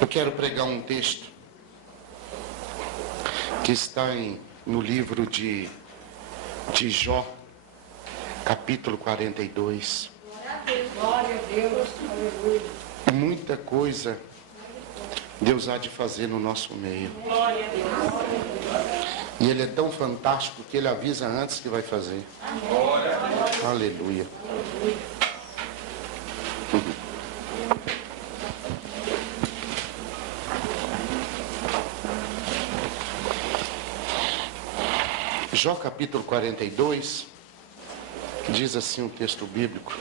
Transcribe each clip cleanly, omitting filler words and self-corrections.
Eu quero pregar um texto que está no livro de Jó, capítulo 42. Glória a Deus, aleluia. Muita coisa Deus há de fazer no nosso meio. Glória a Deus. E Ele é tão fantástico que Ele avisa antes que vai fazer. Aleluia. Jó capítulo 42, diz assim o texto bíblico.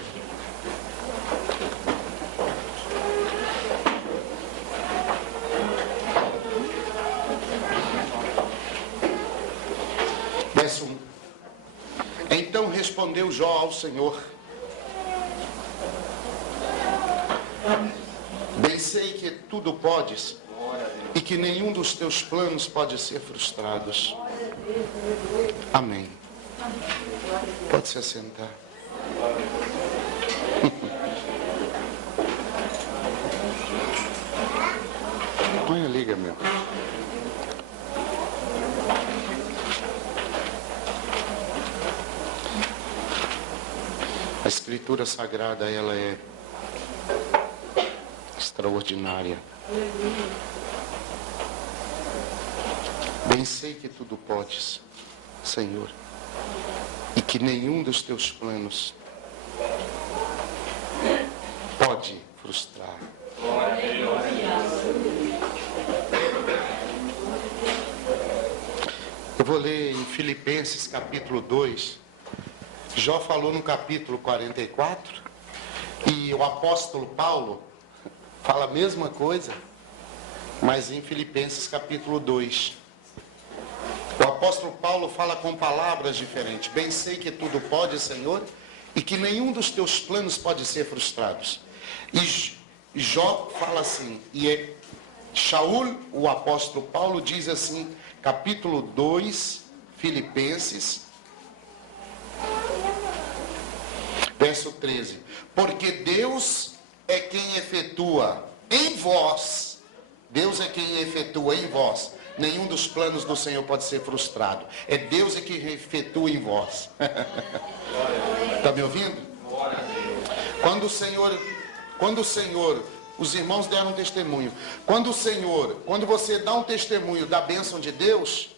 Verso 1. Então respondeu Jó ao Senhor: bem sei que tudo podes e que nenhum dos teus planos pode ser frustrado. Amém. Pode se assentar. Põe a liga, meu. A Escritura Sagrada, ela é extraordinária. Bem sei que tudo podes, Senhor, e que nenhum dos teus planos pode frustrar. Eu vou ler em Filipenses capítulo 2. Jó falou no capítulo 44 e o apóstolo Paulo fala a mesma coisa, mas em Filipenses capítulo 2. O apóstolo Paulo fala com palavras diferentes. Bem sei que tudo pode, Senhor, e que nenhum dos teus planos pode ser frustrados. E Jó fala assim, e Shaul, o apóstolo Paulo, diz assim, capítulo 2, Filipenses, verso 13. Porque Deus é quem efetua em vós, Deus é quem efetua em vós. Nenhum dos planos do Senhor pode ser frustrado. É Deus que efetua em vós. Está me ouvindo? Quando o Senhor, os irmãos deram um testemunho. Quando você dá um testemunho da bênção de Deus,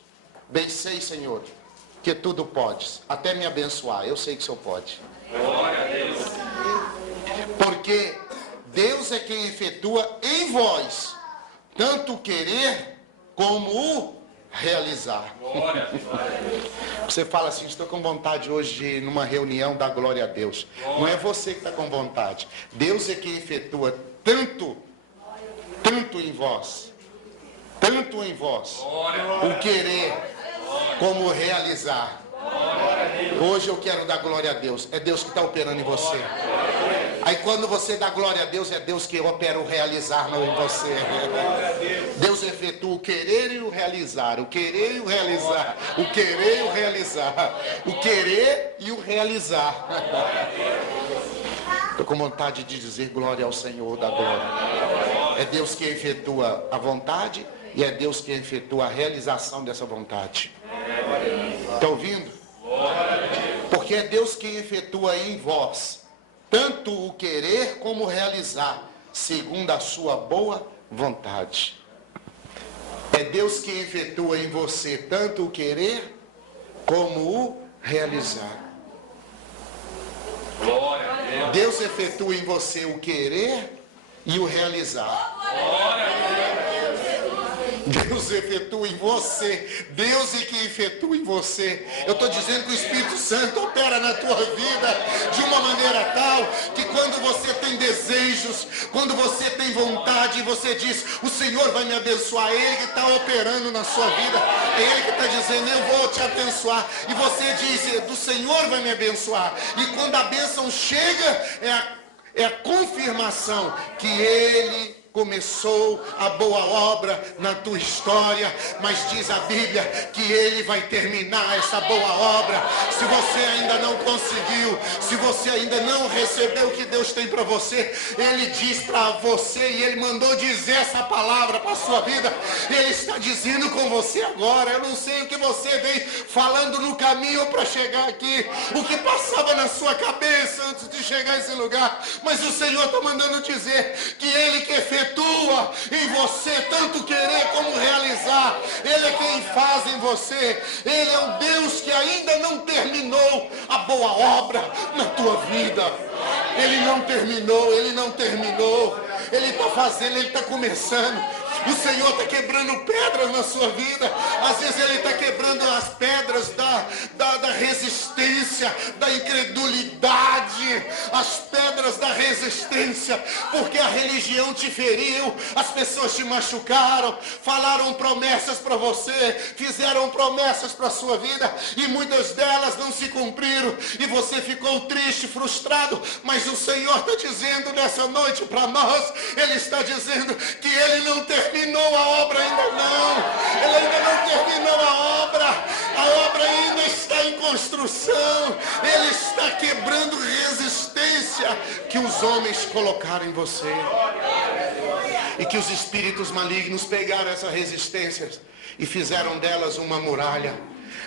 bem sei, Senhor, que tudo podes, até me abençoar. Eu sei que o Senhor pode. Glória a Deus. Porque Deus é quem efetua em vós, tanto o querer como o realizar. Glória a Deus. Você fala assim, estou com vontade hoje de ir numa reunião da glória a Deus. Não é você que está com vontade. Deus é quem efetua tanto em vós, o querer como o realizar. Hoje eu quero dar glória a Deus. É Deus que está operando em você. Aí quando você dá glória a Deus, é Deus que opera o realizar em você. Deus efetua o querer e o realizar. O querer e o realizar. O querer e o realizar. O querer e o realizar. Estou com vontade de dizer glória ao Senhor da glória. É Deus que efetua a vontade e é Deus que efetua a realização dessa vontade. Está ouvindo? Porque é Deus quem efetua em vós tanto o querer como o realizar, segundo a sua boa vontade. É Deus quem efetua em você tanto o querer como o realizar. Glória a Deus. Deus efetua em você o querer e o realizar. Glória a Deus. Deus efetua em você. Deus é quem efetua em você. Eu estou dizendo que o Espírito Santo opera na tua vida de uma maneira tal que quando você tem desejos, quando você tem vontade, você diz, o Senhor vai me abençoar. Ele que está operando na sua vida. Ele que está dizendo, eu vou te abençoar. E você diz, do Senhor vai me abençoar. E quando a bênção chega, é a confirmação que Ele começou a boa obra na tua história, mas diz a Bíblia que Ele vai terminar essa boa obra. Se você ainda não conseguiu, se você ainda não recebeu o que Deus tem para você, Ele diz para você, e Ele mandou dizer essa palavra para a sua vida. Ele está dizendo com você agora. Eu não sei o que você veio falando no caminho para chegar aqui, o que passava na sua cabeça antes de chegar a esse lugar, mas o Senhor está mandando dizer que Ele que efetua em você tanto querer como realizar. Ele é quem faz em você. Ele é um Deus que ainda não terminou a boa obra na tua vida. Ele não terminou, Ele não terminou. Ele está fazendo, Ele está começando. O Senhor está quebrando pedras na sua vida. Às vezes Ele está quebrando as pedras da resistência, da incredulidade, as pedras da resistência, porque a religião te feriu, as pessoas te machucaram, falaram promessas para você, fizeram promessas para a sua vida, e muitas delas não se cumpriram, e você ficou triste, frustrado. Mas o Senhor está dizendo nessa noite para nós, Ele está dizendo que Ele não terminou a obra ainda não. Ele ainda não terminou a obra ainda está em construção. Ele está quebrando resistência que os homens colocaram em você, e que os espíritos malignos pegaram essas resistências e fizeram delas uma muralha.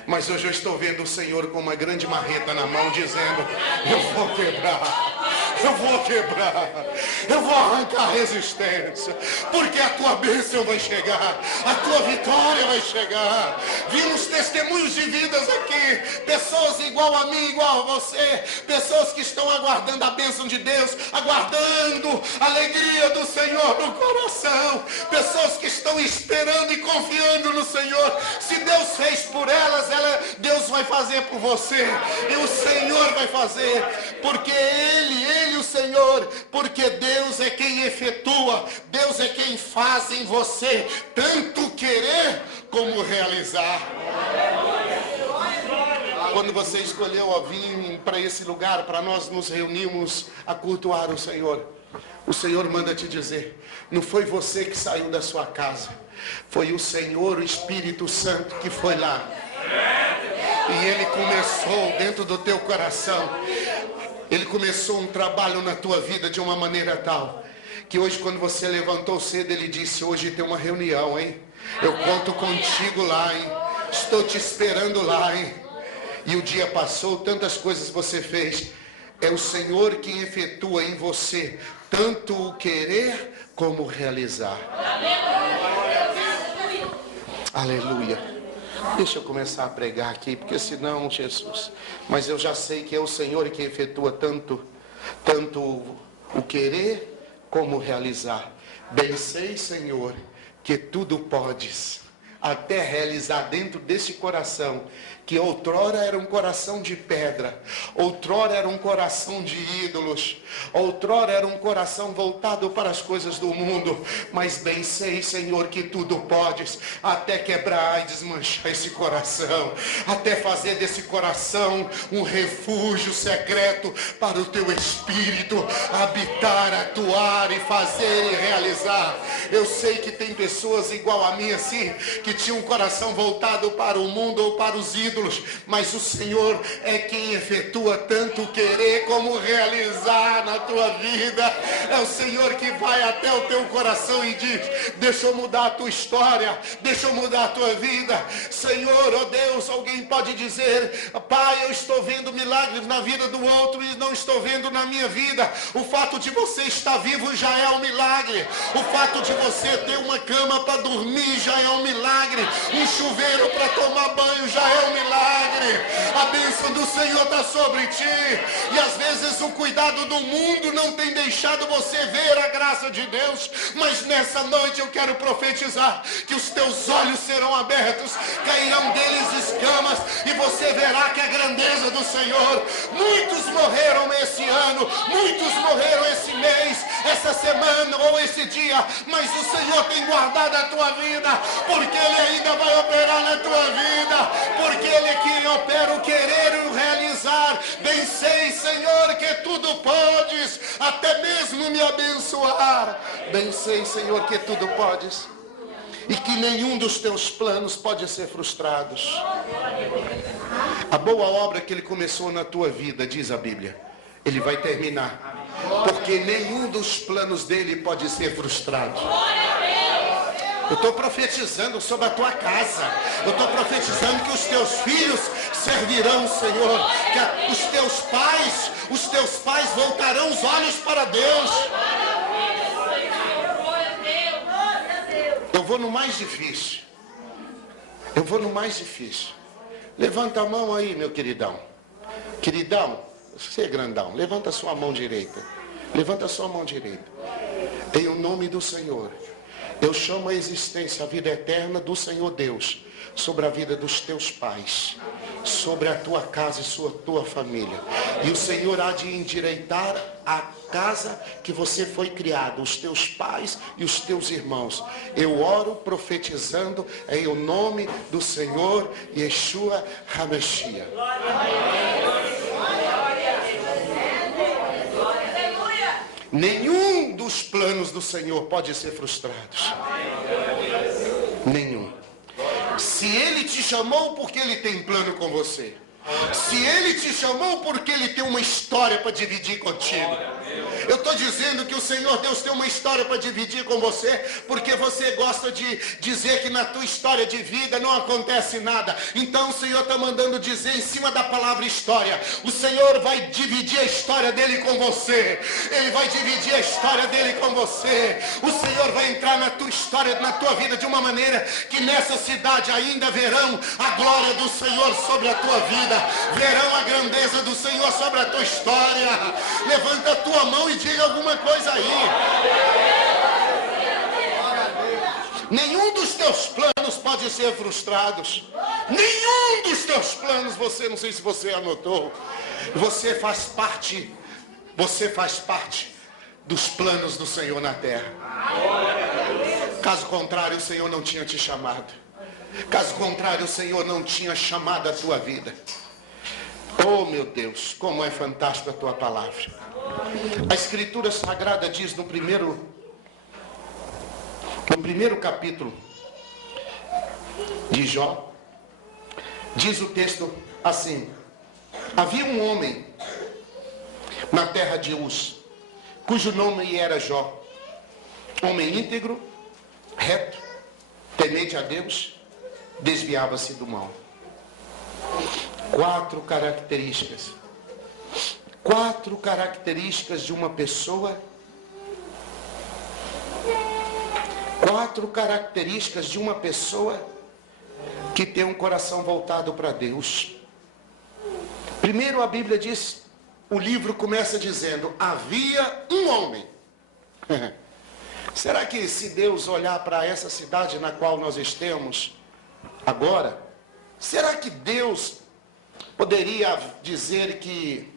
Mas hoje eu estou vendo o Senhor com uma grande marreta na mão, dizendo: eu vou quebrar, eu vou quebrar, eu vou arrancar a resistência, porque a tua bênção vai chegar, a tua vitória vai chegar. Vimos testemunhos de vidas aqui, pessoas igual a mim, igual a você, pessoas que estão aguardando a bênção de Deus, aguardando a alegria do Senhor no coração, pessoas que estão esperando e confiando no Senhor. Se Deus fez por elas, Deus vai fazer por você, e o Senhor vai fazer, porque Ele, o Senhor, porque Deus é quem efetua, Deus é quem faz em você, tanto querer como realizar. Quando você escolheu vir para esse lugar, para nós nos reunirmos a cultuar o Senhor manda te dizer, não foi você que saiu da sua casa, foi o Senhor, o Espírito Santo, que foi lá. E Ele começou dentro do teu coração. Ele começou um trabalho na tua vida de uma maneira tal, que hoje, quando você levantou cedo, Ele disse: hoje tem uma reunião, hein? Eu conto contigo lá, hein? Estou te esperando lá, hein? E o dia passou, tantas coisas você fez. É o Senhor quem efetua em você tanto o querer como o realizar. Aleluia. Deixa eu começar a pregar aqui, porque senão, Jesus, mas eu já sei que é o Senhor que efetua tanto o querer como o realizar. Bem sei, Senhor, que tudo podes, até realizar dentro desse coração, que outrora era um coração de pedra, outrora era um coração de ídolos, outrora era um coração voltado para as coisas do mundo, mas bem sei, Senhor, que tudo podes, até quebrar e desmanchar esse coração, até fazer desse coração um refúgio secreto para o teu Espírito habitar, atuar e fazer e realizar. Eu sei que tem pessoas igual a mim assim, que tinham um coração voltado para o mundo ou para os ídolos, mas o Senhor é quem efetua tanto o querer como realizar na tua vida. É o Senhor que vai até o teu coração e diz: deixa eu mudar a tua história, deixa eu mudar a tua vida. Senhor, oh Deus, alguém pode dizer: Pai, eu estou vendo milagres na vida do outro e não estou vendo na minha vida. O fato de você estar vivo já é um milagre. O fato de você ter uma cama para dormir já é um milagre. Um chuveiro para tomar banho já é um milagre. A bênção do Senhor está sobre ti, e às vezes o cuidado do mundo não tem deixado você ver a graça de Deus, mas nessa noite eu quero profetizar que os teus olhos serão abertos, cairão deles escamas, e você verá que a grandeza do Senhor. Muitos morreram esse ano, muitos morreram esse mês, essa semana ou esse dia, mas o Senhor tem guardado a tua vida, porque Ele ainda vai operar na tua vida, porque Ele é quem opera o querer e o realizar. Bem sei, Senhor, que tudo podes, até mesmo me abençoar. Bem sei, Senhor, que tudo podes e que nenhum dos teus planos pode ser frustrado. A boa obra que Ele começou na tua vida, diz a Bíblia, Ele vai terminar, porque nenhum dos planos dele pode ser frustrado. Eu estou profetizando sobre a tua casa. Eu estou profetizando que os teus filhos servirão o Senhor. Que os teus pais voltarão os olhos para Deus. Eu vou no mais difícil. Eu vou no mais difícil. Levanta a mão aí, meu queridão. Queridão, você é grandão. Levanta a sua mão direita. Levanta a sua mão direita. Em o nome do Senhor, eu chamo a existência, a vida eterna do Senhor Deus sobre a vida dos teus pais, sobre a tua casa e tua família. E o Senhor há de endireitar a casa que você foi criado, os teus pais e os teus irmãos. Eu oro profetizando em o nome do Senhor Yeshua HaMashiach. Nenhum dos planos do Senhor pode ser frustrado. Nenhum. Se Ele te chamou, porque Ele tem plano com você. Se Ele te chamou, porque Ele tem uma história para dividir contigo. Eu estou dizendo que o Senhor Deus tem uma história para dividir com você, porque você gosta de dizer que na tua história de vida não acontece nada. Então o Senhor está mandando dizer em cima da palavra história. O Senhor vai dividir a história dele com você. Ele vai dividir a história dele com você. O Senhor vai entrar na tua história, na tua vida de uma maneira que nessa cidade ainda verão a glória do Senhor sobre a tua vida. Verão a grandeza do Senhor sobre a tua história. Levanta a tua mão e diga alguma coisa aí. Nenhum dos teus planos pode ser frustrados. Nenhum dos teus planos, não sei se você anotou. Você faz parte dos planos do Senhor na terra. Caso contrário, o Senhor não tinha te chamado. Caso contrário, o Senhor não tinha chamado a tua vida. Oh, meu Deus, como é fantástica a tua palavra. A Escritura Sagrada diz no primeiro capítulo de Jó, diz o texto assim: havia um homem na terra de Uz, cujo nome era Jó, homem íntegro, reto, temente a Deus, desviava-se do mal. 4 características de uma pessoa. 4 características de uma pessoa que tem um coração voltado para Deus. Primeiro a Bíblia diz, o livro começa dizendo, havia um homem. Será que se Deus olhar para essa cidade na qual nós estamos agora, será que Deus poderia dizer que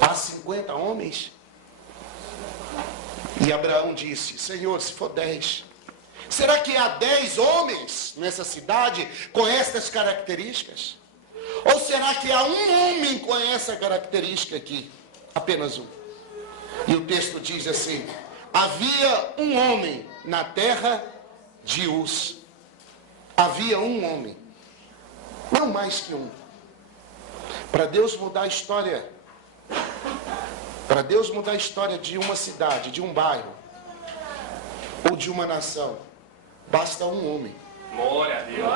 há 50 homens? E Abraão disse, Senhor, se for 10. Será que há 10 homens nessa cidade com estas características? Ou será que há um homem com essa característica aqui? Apenas um. E o texto diz assim, havia um homem na terra de Uz. Havia um homem. Não mais que um. Para Deus mudar a história, de uma cidade, de um bairro, ou de uma nação, basta um homem. Glória a Deus.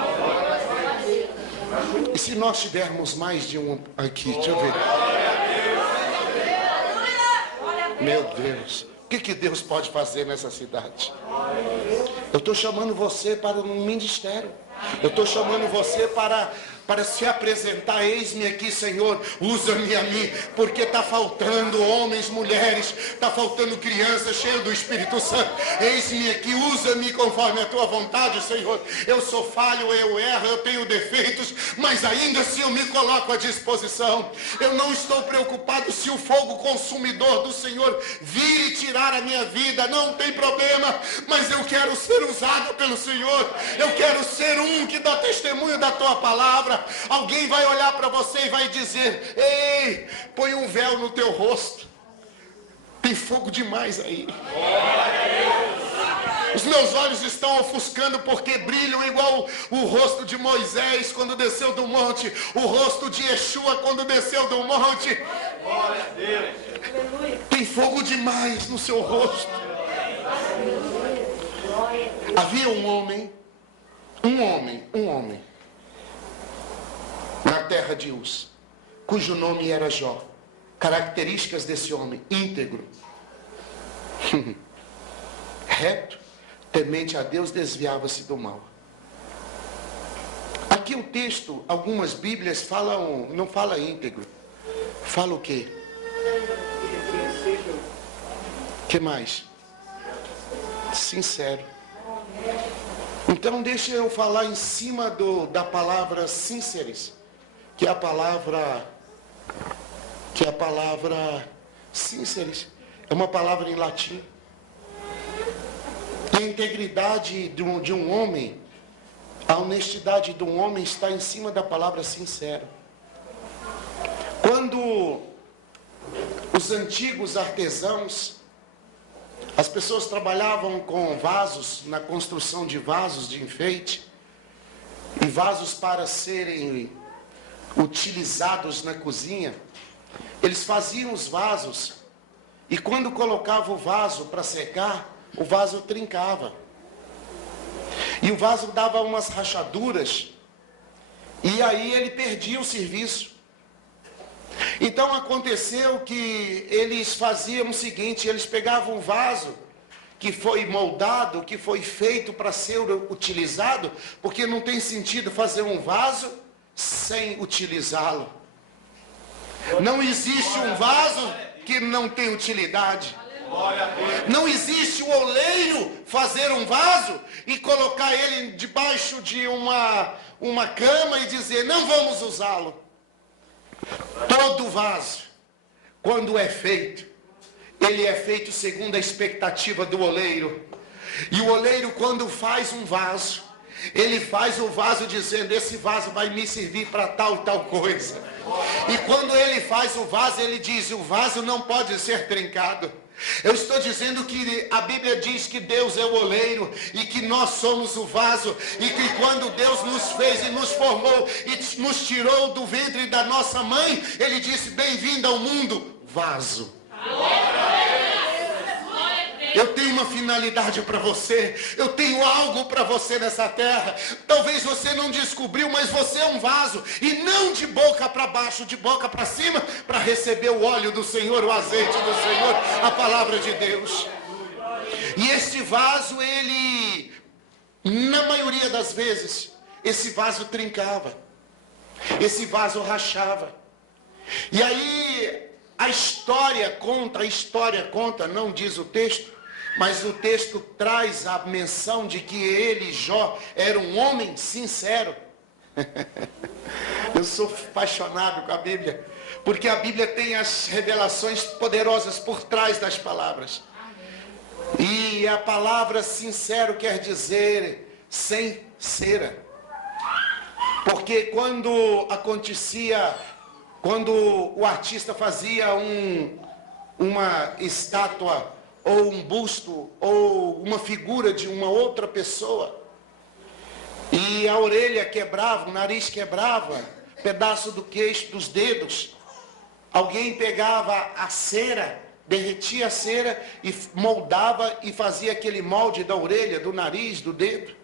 E se nós tivermos mais de um aqui, deixa eu ver. Meu Deus, o que Deus pode fazer nessa cidade? Eu estou chamando você para um ministério. Eu estou chamando você para se apresentar. Eis-me aqui, Senhor, usa-me a mim, porque está faltando homens, mulheres, está faltando crianças cheias do Espírito Santo. Eis-me aqui, usa-me conforme a tua vontade, Senhor. Eu sou falho, eu erro, eu tenho defeitos, mas ainda assim eu me coloco à disposição. Eu não estou preocupado se o fogo consumidor do Senhor vir e tirar a minha vida, não tem problema, mas eu quero ser usado pelo Senhor. Eu quero ser um que dá testemunho da tua palavra. Alguém vai olhar para você e vai dizer, ei, põe um véu no teu rosto. Tem fogo demais aí. Os meus olhos estão ofuscando porque brilham igual o rosto de Moisés quando desceu do monte, o rosto de Yeshua quando desceu do monte. Tem fogo demais no seu rosto. Havia um homem na terra de Uz, cujo nome era Jó. Características desse homem: íntegro, reto, temente a Deus, desviava-se do mal. Aqui o texto, algumas bíblias falam, não fala íntegro, fala o quê? Que mais? Sincero. Então deixa eu falar em cima da palavra sinceris, que é a palavra sinceris, é uma palavra em latim. E a integridade de um homem, a honestidade de um homem está em cima da palavra sincero. Quando os antigos artesãos, as pessoas trabalhavam com vasos, na construção de vasos de enfeite, e vasos para serem utilizados na cozinha, eles faziam os vasos, e quando colocavam o vaso para secar, o vaso trincava. E o vaso dava umas rachaduras, e aí ele perdia o serviço. Então aconteceu que eles faziam o seguinte: eles pegavam um vaso que foi moldado, que foi feito para ser utilizado, porque não tem sentido fazer um vaso sem utilizá-lo. Não existe um vaso que não tem utilidade. Não existe o oleiro fazer um vaso e colocar ele debaixo de uma cama e dizer: não vamos usá-lo. Todo vaso, quando é feito, ele é feito segundo a expectativa do oleiro. E o oleiro, quando faz um vaso, ele faz o vaso dizendo: esse vaso vai me servir para tal e tal coisa. E quando ele faz o vaso, ele diz: o vaso não pode ser trincado. Eu estou dizendo que a Bíblia diz que Deus é o oleiro e que nós somos o vaso, e que quando Deus nos fez e nos formou e nos tirou do ventre da nossa mãe, Ele disse: bem-vindo ao mundo, vaso. Eu tenho uma finalidade para você, eu tenho algo para você nessa terra. Talvez você não descobriu, mas você é um vaso, e não de boca para baixo, de boca para cima, para receber o óleo do Senhor, o azeite do Senhor, a palavra de Deus. E este vaso, ele, na maioria das vezes, esse vaso trincava, esse vaso rachava. E aí a história conta, não diz o texto, mas o texto traz a menção de que ele, Jó, era um homem sincero. Eu sou apaixonado com a Bíblia, porque a Bíblia tem as revelações poderosas por trás das palavras. E a palavra sincero quer dizer sem cera. Porque quando o artista fazia uma estátua, ou um busto, ou uma figura de uma outra pessoa, e a orelha quebrava, o nariz quebrava, pedaço do queixo, dos dedos, alguém pegava a cera, derretia a cera e moldava e fazia aquele molde da orelha, do nariz, do dedo.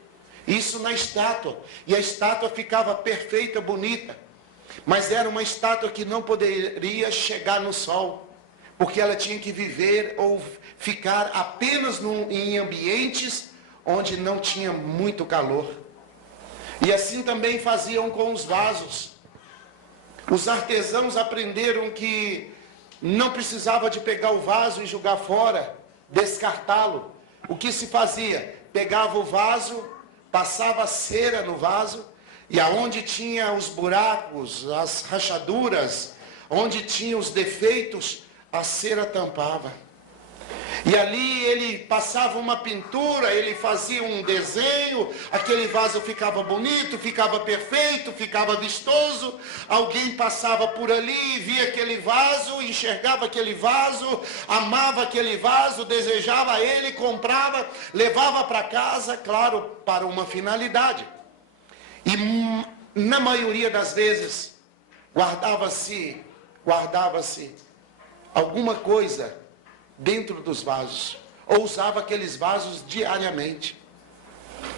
Isso na estátua. E a estátua ficava perfeita, bonita. Mas era uma estátua que não poderia chegar no sol, porque ela tinha que viver ou ficar apenas em ambientes onde não tinha muito calor. E assim também faziam com os vasos. Os artesãos aprenderam que não precisava de pegar o vaso e jogar fora, descartá-lo. O que se fazia? Pegava o vaso, passava cera no vaso, e aonde tinha os buracos, as rachaduras, onde tinha os defeitos, a cera tampava. E ali ele passava uma pintura, ele fazia um desenho, aquele vaso ficava bonito, ficava perfeito, ficava vistoso. Alguém passava por ali, via aquele vaso, enxergava aquele vaso, amava aquele vaso, desejava ele, comprava, levava para casa, claro, para uma finalidade. E na maioria das vezes, guardava-se alguma coisa dentro dos vasos, ou usava aqueles vasos diariamente.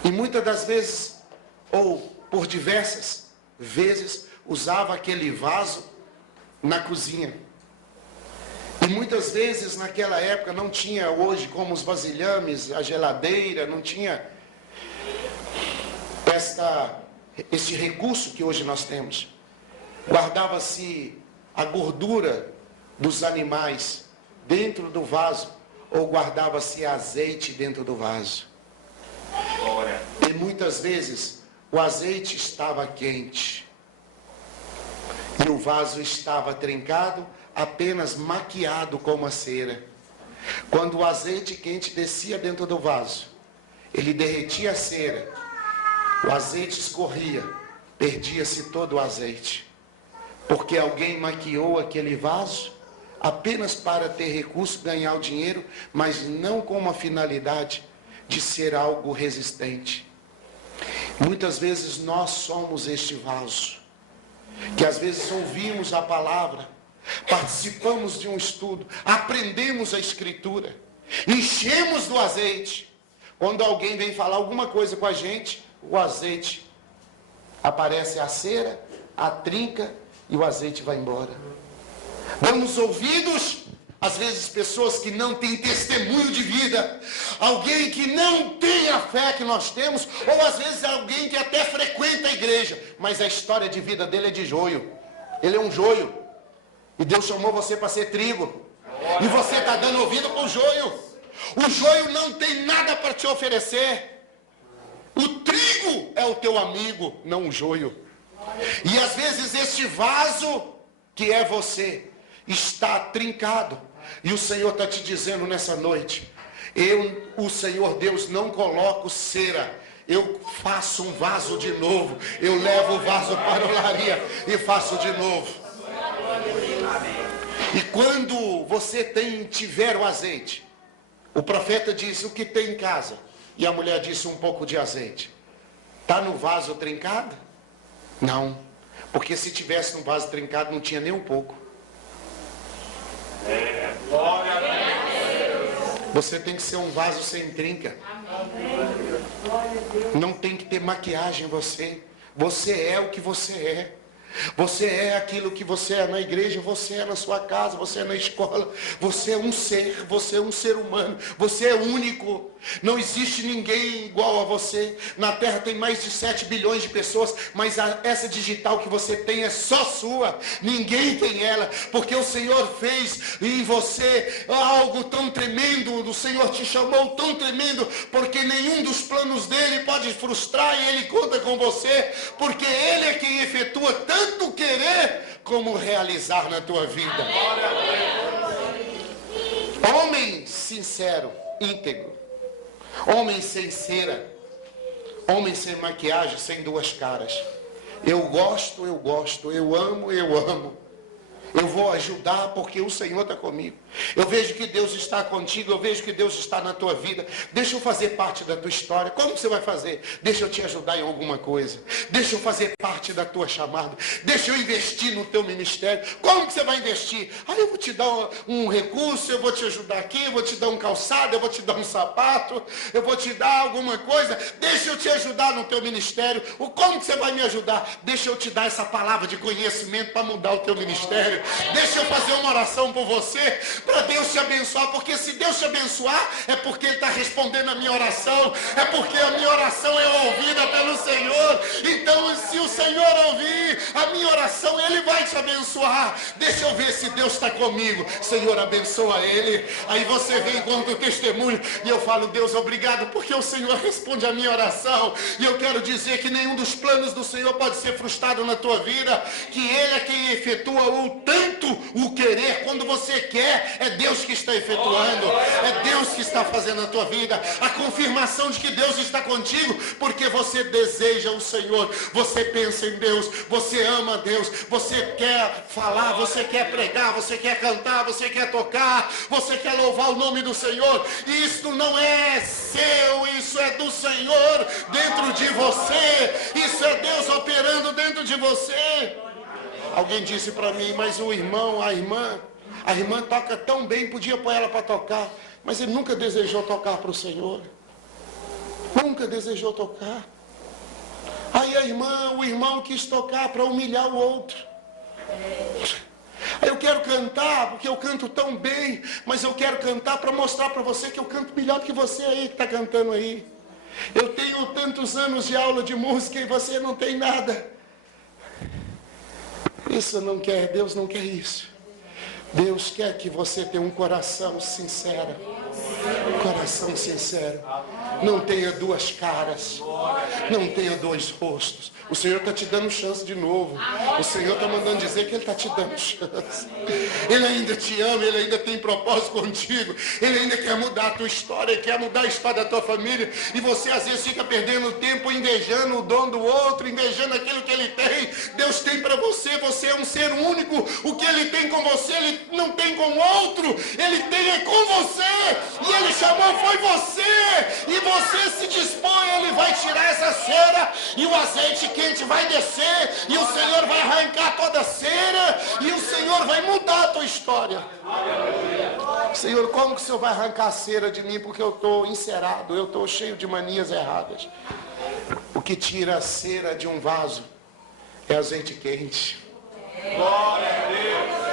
E muitas das vezes, ou por diversas vezes, usava aquele vaso na cozinha. E muitas vezes naquela época não tinha hoje como os vasilhames, a geladeira, não tinha este recurso que hoje nós temos. Guardava-se a gordura dos animais dentro do vaso, ou guardava-se azeite dentro do vaso. E muitas vezes o azeite estava quente e o vaso estava trincado, apenas maquiado com uma cera. Quando o azeite quente descia dentro do vaso, ele derretia a cera, o azeite escorria, perdia-se todo o azeite, porque alguém maquiou aquele vaso apenas para ter recurso, ganhar o dinheiro, mas não com uma finalidade de ser algo resistente. Muitas vezes nós somos este vaso, que às vezes ouvimos a palavra, participamos de um estudo, aprendemos a escritura, enchemos do azeite. Quando alguém vem falar alguma coisa com a gente, o azeite aparece a cera, a trinca e o azeite vai embora. Damos ouvidos, às vezes, pessoas que não têm testemunho de vida, alguém que não tem a fé que nós temos, ou às vezes alguém que até frequenta a igreja, mas a história de vida dele é de joio. Ele é um joio. E Deus chamou você para ser trigo. E você está dando ouvido para o joio. O joio não tem nada para te oferecer. O trigo é o teu amigo, não o joio. E às vezes este vaso, que é você, está trincado. E o Senhor está te dizendo nessa noite: o Senhor Deus, não coloco cera, eu faço um vaso de novo. Eu levo o vaso para a olaria e faço de novo. E quando você tiver o azeite, o profeta disse: o que tem em casa? E a mulher disse: um pouco de azeite. Está no vaso trincado? Não, porque se tivesse no vaso trincado não tinha nem um pouco. Glória a Deus. Você tem que ser um vaso sem trinca. Não tem que ter maquiagem em você. Você é o que você é. Você é aquilo que você é na igreja, você é na sua casa, você é na escola. Você é um ser humano, você é único. Não existe ninguém igual a você. Na terra tem mais de 7 bilhões de pessoas, mas essa digital que você tem é só sua. Ninguém tem ela, porque o Senhor fez em você algo tão tremendo. O Senhor te chamou tão tremendo, porque nenhum dos planos dele pode frustrar, e ele conta com você, porque ele é quem efetua tanto querer como realizar na tua vida. Homem sincero, íntegro, homem sem cera, homem sem maquiagem, sem duas caras. Eu gosto, eu amo. Eu vou ajudar porque o Senhor está comigo. Eu vejo que Deus está contigo, eu vejo que Deus está na tua vida. Deixa eu fazer parte da tua história. Como você vai fazer? Deixa eu te ajudar em alguma coisa. Deixa eu fazer parte da tua chamada. Deixa eu investir no teu ministério. Como que você vai investir? Eu vou te dar um recurso, eu vou te ajudar aqui, eu vou te dar um calçado, eu vou te dar um sapato, eu vou te dar alguma coisa. Deixa eu te ajudar no teu ministério. Como que você vai me ajudar? Deixa eu te dar essa palavra de conhecimento para mudar o teu ministério. Deixa eu fazer uma oração por você, para Deus te abençoar, porque se Deus te abençoar, é porque Ele está respondendo a minha oração, é porque a minha oração é ouvida pelo Senhor. Então, se o Senhor ouvir a minha oração, Ele vai te abençoar. Deixa eu ver se Deus está comigo. Senhor, abençoa Ele. Aí você vem conta o testemunho, e eu falo: Deus, obrigado, porque o Senhor responde a minha oração. E eu quero dizer que nenhum dos planos do Senhor pode ser frustrado na tua vida, que Ele é quem efetua o tanto o querer, quando você quer, é Deus que está efetuando, é Deus que está fazendo a tua vida, a confirmação de que Deus está contigo, porque você deseja o Senhor, você pensa em Deus, você ama Deus, você quer falar, você quer pregar, você quer cantar, você quer tocar, você quer louvar o nome do Senhor. E isso não é seu, isso é do Senhor dentro de você, isso é Deus operando dentro de você. Alguém disse para mim, mas o irmão, a irmã toca tão bem, podia pôr ela para tocar, mas ele nunca desejou tocar para o Senhor, nunca desejou tocar. Aí o irmão quis tocar para humilhar o outro. Aí eu quero cantar, porque eu canto tão bem, mas eu quero cantar para mostrar para você que eu canto melhor do que você aí que está cantando aí. Eu tenho tantos anos de aula de música e você não tem nada. Isso não quer, Deus não quer isso. Deus quer que você tenha um coração sincero. Coração sincero. Não tenha duas caras. Não tenha dois rostos. O Senhor está te dando chance de novo. O Senhor está mandando dizer que Ele está te dando chance. Ele ainda te ama, Ele ainda tem propósito contigo. Ele ainda quer mudar a tua história, quer mudar a história da tua família. E você às vezes fica perdendo tempo invejando o dom do outro, invejando aquilo que ele tem. Deus tem para você, você é um ser único. O que Ele tem com você, Ele não tem com outro. Ele tem é com você. E Ele chamou foi você. E você se dispõe, Ele vai tirar essa cera e o azeite quente vai descer, e o Senhor vai arrancar toda a cera, e o Senhor vai mudar a tua história. Senhor, como que o Senhor vai arrancar a cera de mim? Porque eu estou encerado, eu estou cheio de manias erradas. O que tira a cera de um vaso é azeite quente. Glória a Deus.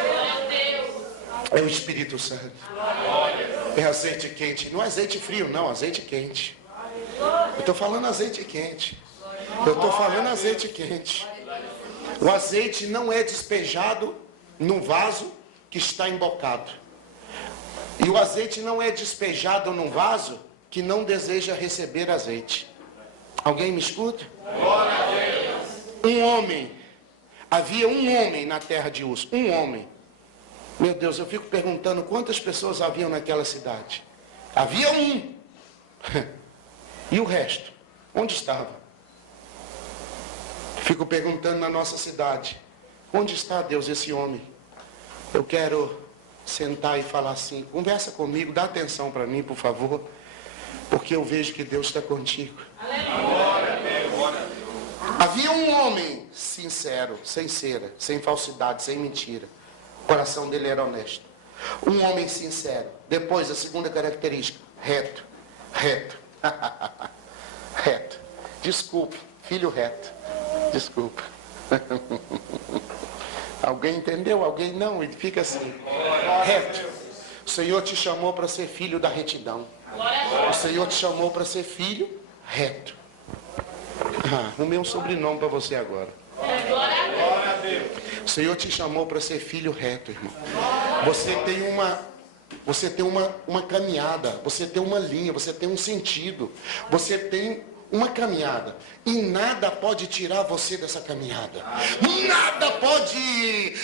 É o Espírito Santo. É azeite quente, não é azeite frio, não, azeite quente. Eu estou falando azeite quente. Eu estou falando azeite quente. O azeite não é despejado no vaso que está embocado. E o azeite não é despejado num vaso que não deseja receber azeite. Alguém me escuta? Glória a Deus. Havia um homem na terra de Uz, um homem. Meu Deus, eu fico perguntando quantas pessoas haviam naquela cidade. Havia um. E o resto? Onde estava? Fico perguntando na nossa cidade, onde está, Deus, esse homem? Eu quero sentar e falar assim, conversa comigo, dá atenção para mim, por favor, porque eu vejo que Deus está contigo. Havia um homem sincero, sem cera, sem falsidade, sem mentira. O coração dele era honesto. Um homem sincero. Depois, a segunda característica, reto. Reto. Desculpe, filho reto. Desculpa. Alguém entendeu? Alguém não? Ele fica assim. Reto. O Senhor te chamou para ser filho da retidão. O Senhor te chamou para ser filho reto. Arrumei um sobrenome para você agora. Glória a Deus. O Senhor te chamou para ser filho reto, irmão. Você tem uma caminhada, você tem uma linha, você tem um sentido. Você tem uma caminhada, e nada pode tirar você dessa caminhada, nada pode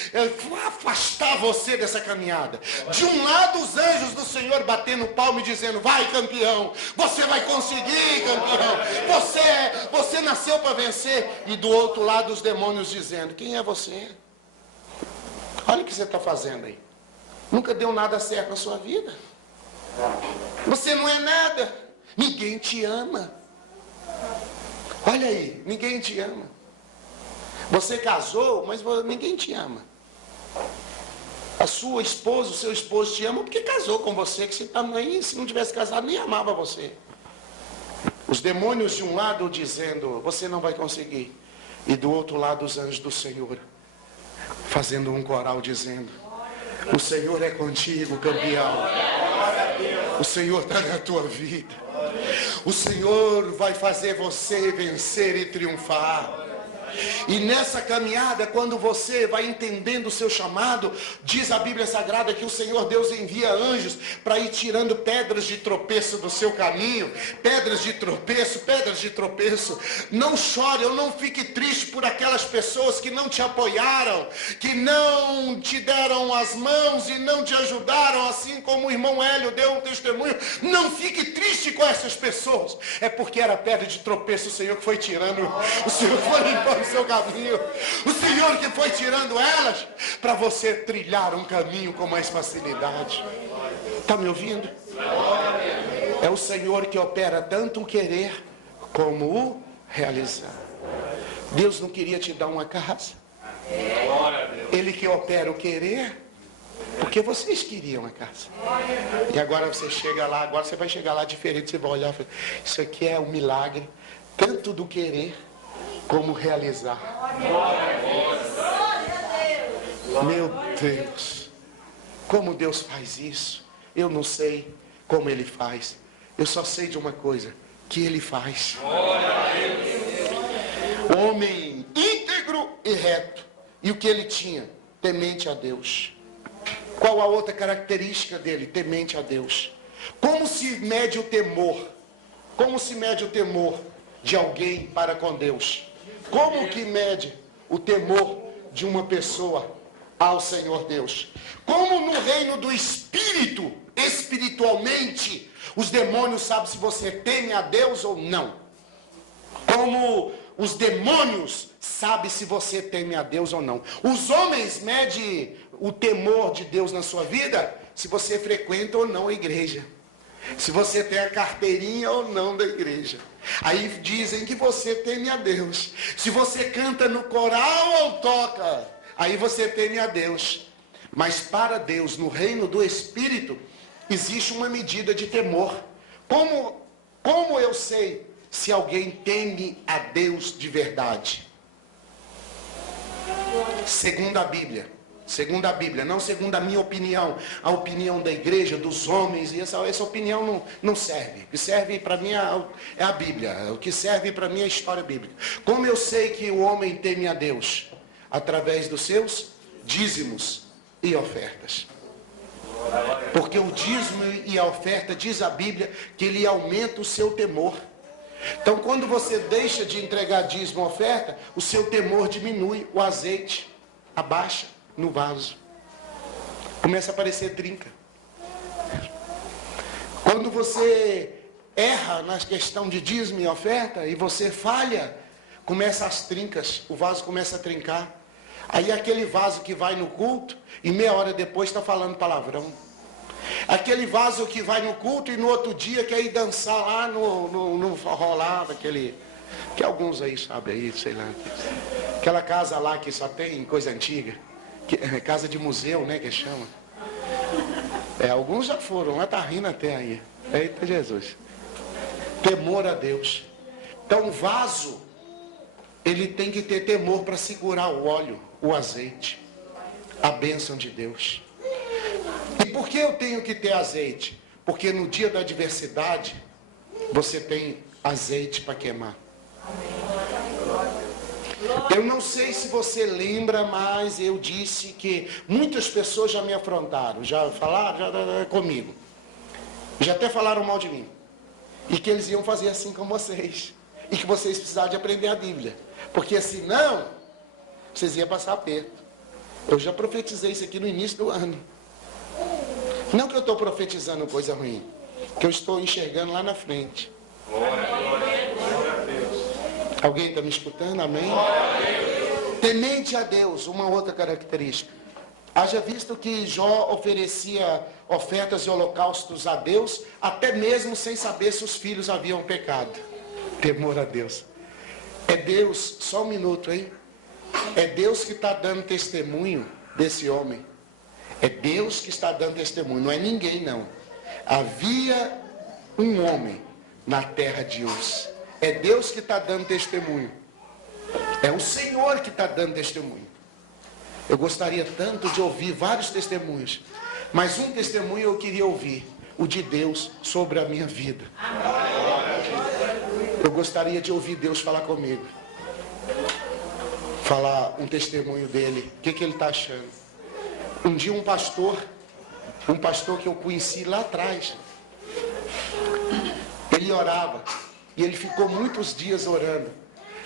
afastar você dessa caminhada. De um lado os anjos do Senhor batendo palmo e dizendo, vai campeão, você vai conseguir campeão, você nasceu para vencer. E do outro lado os demônios dizendo, quem é você? Olha o que você está fazendo aí, nunca deu nada certo na sua vida, você não é nada, ninguém te ama. Olha aí, ninguém te ama. Você casou, mas ninguém te ama. A sua esposa, o seu esposo te ama porque casou com você, que se não tivesse casado nem amava você. Os demônios de um lado dizendo, você não vai conseguir. E do outro lado os anjos do Senhor, fazendo um coral dizendo, o Senhor é contigo, campeão. O Senhor está na tua vida. O Senhor vai fazer você vencer e triunfar. E nessa caminhada, quando você vai entendendo o seu chamado, diz a Bíblia Sagrada que o Senhor Deus envia anjos para ir tirando pedras de tropeço do seu caminho. Pedras de tropeço, pedras de tropeço. Não chore ou não fique triste por aquelas pessoas que não te apoiaram, que não te deram as mãos e não te ajudaram, assim como o irmão Hélio deu um testemunho. Não fique triste com essas pessoas. É porque era pedra de tropeço, o Senhor que foi tirando, o Senhor foi limpando o seu caminho, o Senhor que foi tirando elas, para você trilhar um caminho com mais facilidade. Está me ouvindo? É o Senhor que opera tanto o querer como o realizar. Deus não queria te dar uma casa. Ele que opera o querer, porque vocês queriam a casa. E agora você chega lá, agora você vai chegar lá diferente, você vai olhar e falar, isso aqui é um milagre, tanto do querer como realizar. Meu Deus, como Deus faz isso? Eu não sei como Ele faz. Eu só sei de uma coisa, que Ele faz. Homem íntegro e reto. E o que ele tinha? Temente a Deus. Qual a outra característica dele? Temente a Deus. Como se mede o temor? Como se mede o temor de alguém para com Deus? Como que mede o temor de uma pessoa ao Senhor Deus? Como no reino do Espírito, espiritualmente, os demônios sabem se você teme a Deus ou não. Como os demônios sabem se você teme a Deus ou não. Os homens medem o temor de Deus na sua vida se você frequenta ou não a igreja. Se você tem a carteirinha ou não da igreja. Aí dizem que você teme a Deus. Se você canta no coral ou toca, aí você teme a Deus. Mas para Deus, no reino do Espírito, existe uma medida de temor. Como eu sei se alguém teme a Deus de verdade? Segundo a Bíblia. Segundo a Bíblia, não segundo a minha opinião, a opinião da igreja, dos homens, e essa opinião não serve. O que serve para mim é a Bíblia, o que serve para mim é a história bíblica. Como eu sei que o homem teme a Deus? Através dos seus dízimos e ofertas. Porque o dízimo e a oferta, diz a Bíblia, que ele aumenta o seu temor. Então, quando você deixa de entregar dízimo e oferta, o seu temor diminui, o azeite abaixa no vaso. Começa a aparecer trinca. Quando você erra na questão de dízimo e oferta, e você falha, começa as trincas, o vaso começa a trincar. Aí aquele vaso que vai no culto, e meia hora depois está falando palavrão. Aquele vaso que vai no culto e no outro dia quer ir dançar lá no forró lá, daquele, que alguns aí sabem aí, sei lá. Aquela casa lá que só tem coisa antiga. Casa de museu, né, que chama. Alguns já foram, lá tá rindo até aí. Eita Jesus. Temor a Deus. Então o vaso, ele tem que ter temor para segurar o óleo, o azeite, a bênção de Deus. E por que eu tenho que ter azeite? Porque no dia da adversidade, você tem azeite para queimar. Eu não sei se você lembra, mas eu disse que muitas pessoas já me afrontaram, já falaram comigo. Já até falaram mal de mim. E que eles iam fazer assim com vocês. E que vocês precisavam de aprender a Bíblia. Porque senão, vocês iam passar aperto. Eu já profetizei isso aqui no início do ano. Não que eu estou profetizando coisa ruim. Que eu estou enxergando lá na frente. Alguém está me escutando? Amém? Temente a Deus, uma outra característica. Haja visto que Jó oferecia ofertas e holocaustos a Deus, até mesmo sem saber se os filhos haviam pecado. Temor a Deus. É Deus, só um minuto, hein? É Deus que está dando testemunho desse homem. É Deus que está dando testemunho, não é ninguém não. Havia um homem na terra de Uz. É Deus que está dando testemunho. É o Senhor que está dando testemunho. Eu gostaria tanto de ouvir vários testemunhos. Mas um testemunho eu queria ouvir. O de Deus sobre a minha vida. Eu gostaria de ouvir Deus falar comigo. falar um testemunho dele. O que ele está achando? Um dia um pastor que eu conheci lá atrás, ele orava, e ele ficou muitos dias orando.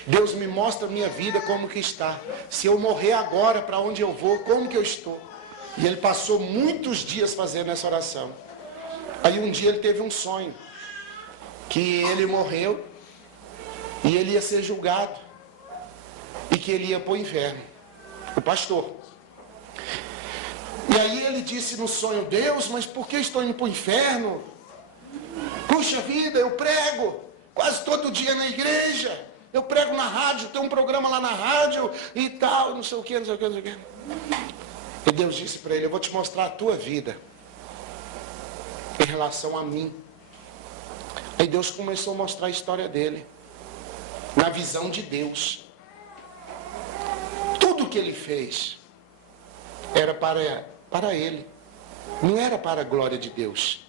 Deus me mostra a minha vida como que está. Se eu morrer agora, para onde eu vou, como que eu estou? E ele passou muitos dias fazendo essa oração. Aí um dia ele teve um sonho, que ele morreu, e ele ia ser julgado, e que ele ia para o inferno, o pastor. E aí ele disse no sonho: Deus, mas por que estou indo para o inferno? Puxa vida, eu prego quase todo dia na igreja, eu prego na rádio, tem um programa lá na rádio e tal, não sei o que, não sei o que, não sei o que. E Deus disse para ele: eu vou te mostrar a tua vida em relação a mim. Aí Deus começou a mostrar a história dele, na visão de Deus. Tudo que ele fez era para ele, não era para a glória de Deus.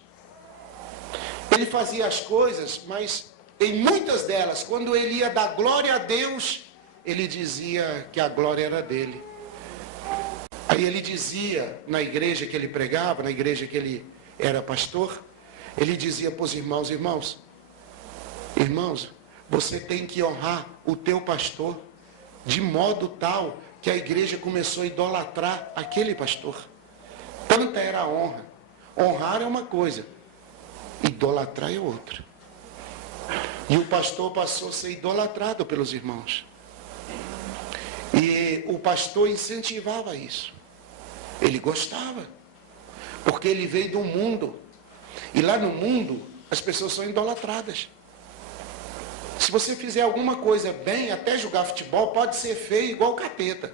Ele fazia as coisas, mas em muitas delas, quando ele ia dar glória a Deus, ele dizia que a glória era dele. Aí ele dizia, na igreja que ele pregava, na igreja que ele era pastor, ele dizia para os irmãos: irmãos, você tem que honrar o teu pastor, de modo tal que a igreja começou a idolatrar aquele pastor. Tanta era a honra. Honrar é uma coisa, idolatrar é outra. E o pastor passou a ser idolatrado pelos irmãos. E o pastor incentivava isso. Ele gostava. Porque ele veio do mundo. E lá no mundo, as pessoas são idolatradas. Se você fizer alguma coisa bem, até jogar futebol, pode ser feio igual o capeta.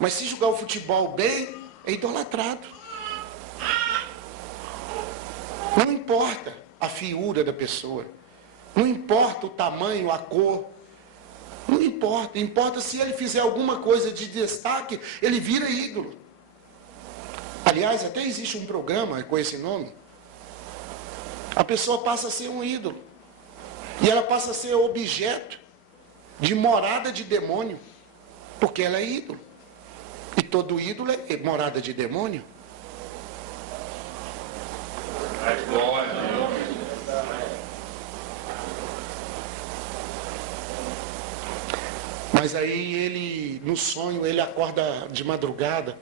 Mas se jogar o futebol bem, é idolatrado. Não importa a feiura da pessoa. Não importa o tamanho, a cor. Não importa. Importa se ele fizer alguma coisa de destaque, ele vira ídolo. Aliás, até existe um programa com esse nome. A pessoa passa a ser um ídolo. E ela passa a ser objeto de morada de demônio. Porque ela é ídolo. E todo ídolo é morada de demônio. Mas aí ele, no sonho, ele acorda de madrugada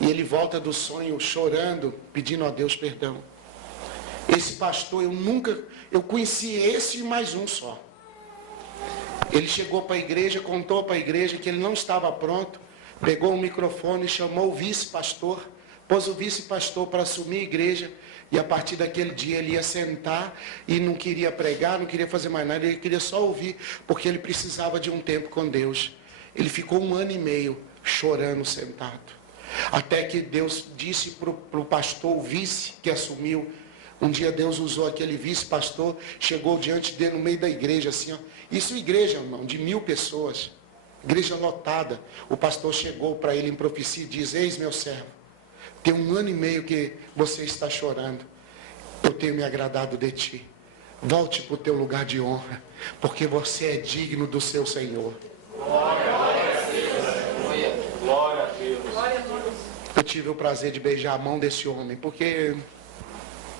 e ele volta do sonho chorando, pedindo a Deus perdão. Esse pastor, eu conheci esse e mais um só. Ele chegou para a igreja, contou para a igreja que ele não estava pronto, pegou o microfone, chamou o vice-pastor, pôs o vice-pastor para assumir a igreja, e a partir daquele dia ele ia sentar e não queria pregar, não queria fazer mais nada, ele queria só ouvir, porque ele precisava de um tempo com Deus. Ele ficou 1 ano e meio chorando sentado, até que Deus disse para o pastor, o vice que assumiu. Um dia Deus usou aquele vice-pastor, chegou diante dele no meio da igreja, assim, ó. Isso igreja, irmão, de 1000 pessoas, igreja lotada. O pastor chegou para ele em profecia e diz: eis meu servo, tem 1 ano e meio que você está chorando, eu tenho me agradado de ti. Volte para o teu lugar de honra, porque você é digno do seu Senhor. Glória a Deus. Glória a Deus. Eu tive o prazer de beijar a mão desse homem, porque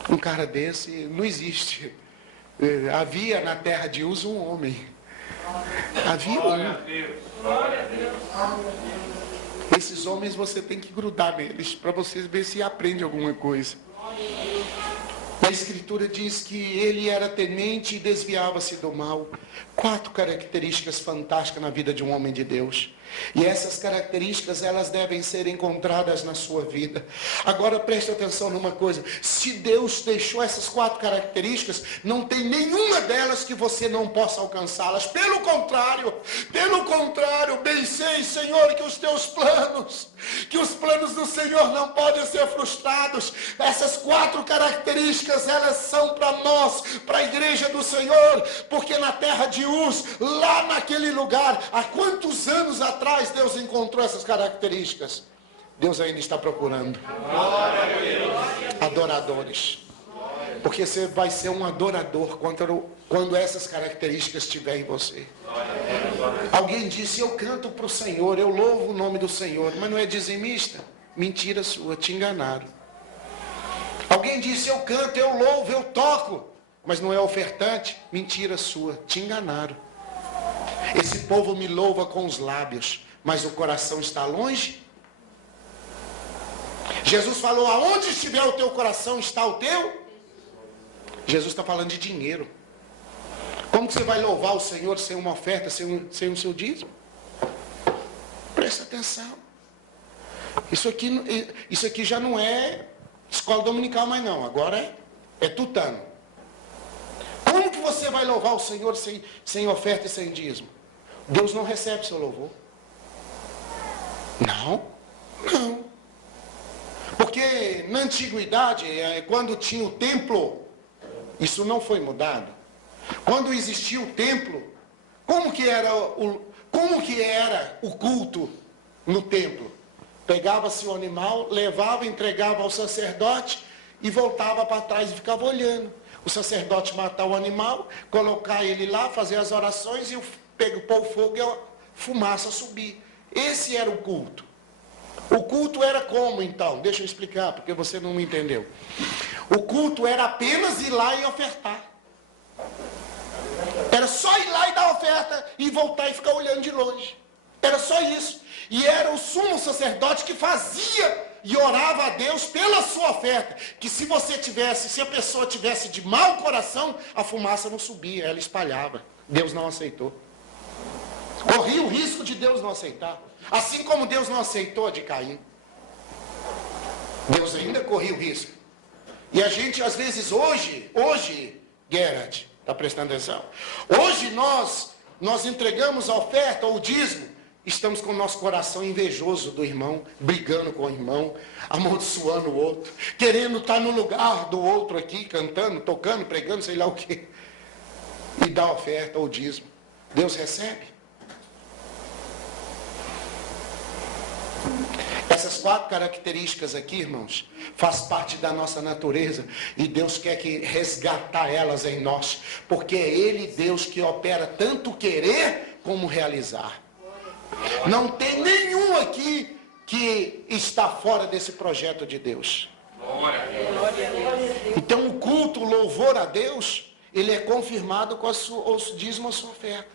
um cara desse não existe. Havia na terra de Uz um homem. Havia um. Glória a Deus. Esses homens você tem que grudar neles, para vocês ver se aprende alguma coisa. A Escritura diz que ele era temente e desviava-se do mal. 4 características fantásticas na vida de um homem de Deus. E essas características, elas devem ser encontradas na sua vida. Agora preste atenção numa coisa: se Deus deixou essas 4 características, não tem nenhuma delas que você não possa alcançá-las. Pelo contrário, bem sei, Senhor, que os planos do Senhor não podem ser frustrados. Essas 4 características, elas são para nós, para a igreja do Senhor, porque na terra de Uz, lá naquele lugar, há quantos anos atrás Deus encontrou essas características? Deus ainda está procurando adoradores. Porque você vai ser um adorador quando essas características estiverem em você. Alguém disse, eu canto para o Senhor, eu louvo o nome do Senhor, mas não é dizimista? Mentira sua, te enganaram. Alguém disse, eu canto, eu louvo, eu toco, mas não é ofertante? Mentira sua, te enganaram. Esse povo me louva com os lábios, mas o coração está longe. Jesus falou, aonde estiver o teu coração, está o teu. Jesus está falando de dinheiro. Como que você vai louvar o Senhor sem uma oferta, sem o seu dízimo? Presta atenção. Isso aqui já não é escola dominical mais não. Agora é tutano. Como que você vai louvar o Senhor sem oferta e sem dízimo? Deus não recebe seu louvor. Não. Porque na antiguidade, quando tinha o templo, isso não foi mudado. Quando existia o templo, como que era o culto no templo? Pegava-se o animal, levava, entregava ao sacerdote e voltava para trás e ficava olhando. O sacerdote matar o animal, colocar ele lá, fazer as orações e pôr o fogo e a fumaça subir. Esse era o culto. O culto era como então? Deixa eu explicar, porque você não entendeu. O culto era apenas ir lá e ofertar. Era só ir lá e dar oferta e voltar e ficar olhando de longe. Era só isso. E era o sumo sacerdote que fazia e orava a Deus pela sua oferta. Que se a pessoa tivesse de mau coração, a fumaça não subia, ela espalhava. Deus não aceitou. Corria o risco de Deus não aceitar. Assim como Deus não aceitou a de Caim. Deus ainda corria o risco. E a gente, às vezes, hoje, Gerard, está prestando atenção? Hoje nós entregamos a oferta ou o dízimo, estamos com o nosso coração invejoso do irmão, brigando com o irmão, amaldiçoando o outro, querendo estar no lugar do outro aqui, cantando, tocando, pregando, sei lá o quê. E dá a oferta ou o dízimo. Deus recebe? Essas 4 características aqui, irmãos, faz parte da nossa natureza e Deus quer resgatar elas em nós, porque é Ele, Deus, que opera tanto querer como realizar. Não tem nenhum aqui que está fora desse projeto de Deus. Então o culto, o louvor a Deus, ele é confirmado com o dízimo, a sua oferta.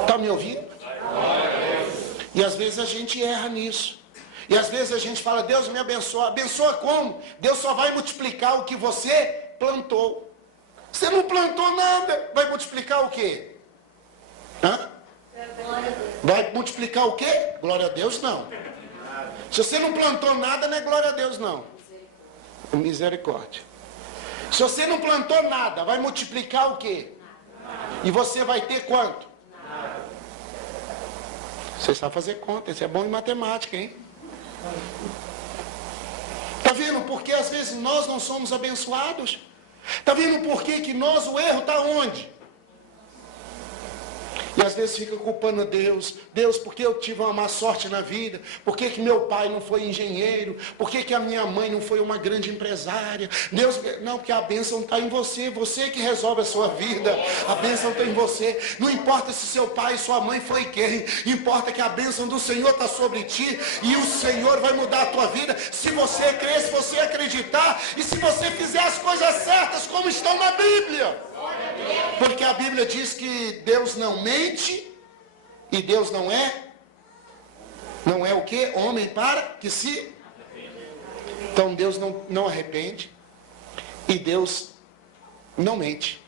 Está me ouvindo? E às vezes a gente erra nisso. E às vezes a gente fala, Deus me abençoa. Abençoa como? Deus só vai multiplicar o que você plantou. Você não plantou nada, vai multiplicar o quê? Hã? Vai multiplicar o quê? Glória a Deus, não. Se você não plantou nada, não é glória a Deus, não. Misericórdia. Se você não plantou nada, vai multiplicar o quê? E você vai ter quanto? Você sabe fazer conta, isso é bom em matemática, hein? Está vendo por que às vezes nós não somos abençoados? Está vendo por que o erro está onde? E às vezes fica culpando Deus. Deus, por que eu tive uma má sorte na vida? Por que meu pai não foi engenheiro? Por que a minha mãe não foi uma grande empresária? Deus, não, porque a bênção está em você. Você que resolve a sua vida. A bênção está em você. Não importa se seu pai e sua mãe foi quem. Importa que a bênção do Senhor está sobre ti. E o Senhor vai mudar a tua vida. Se você crer, se você acreditar. E se você fizer as coisas certas como estão na Bíblia. Porque a Bíblia diz que Deus não mente e Deus não é o que? Homem para que se... Então Deus não arrepende e Deus não mente.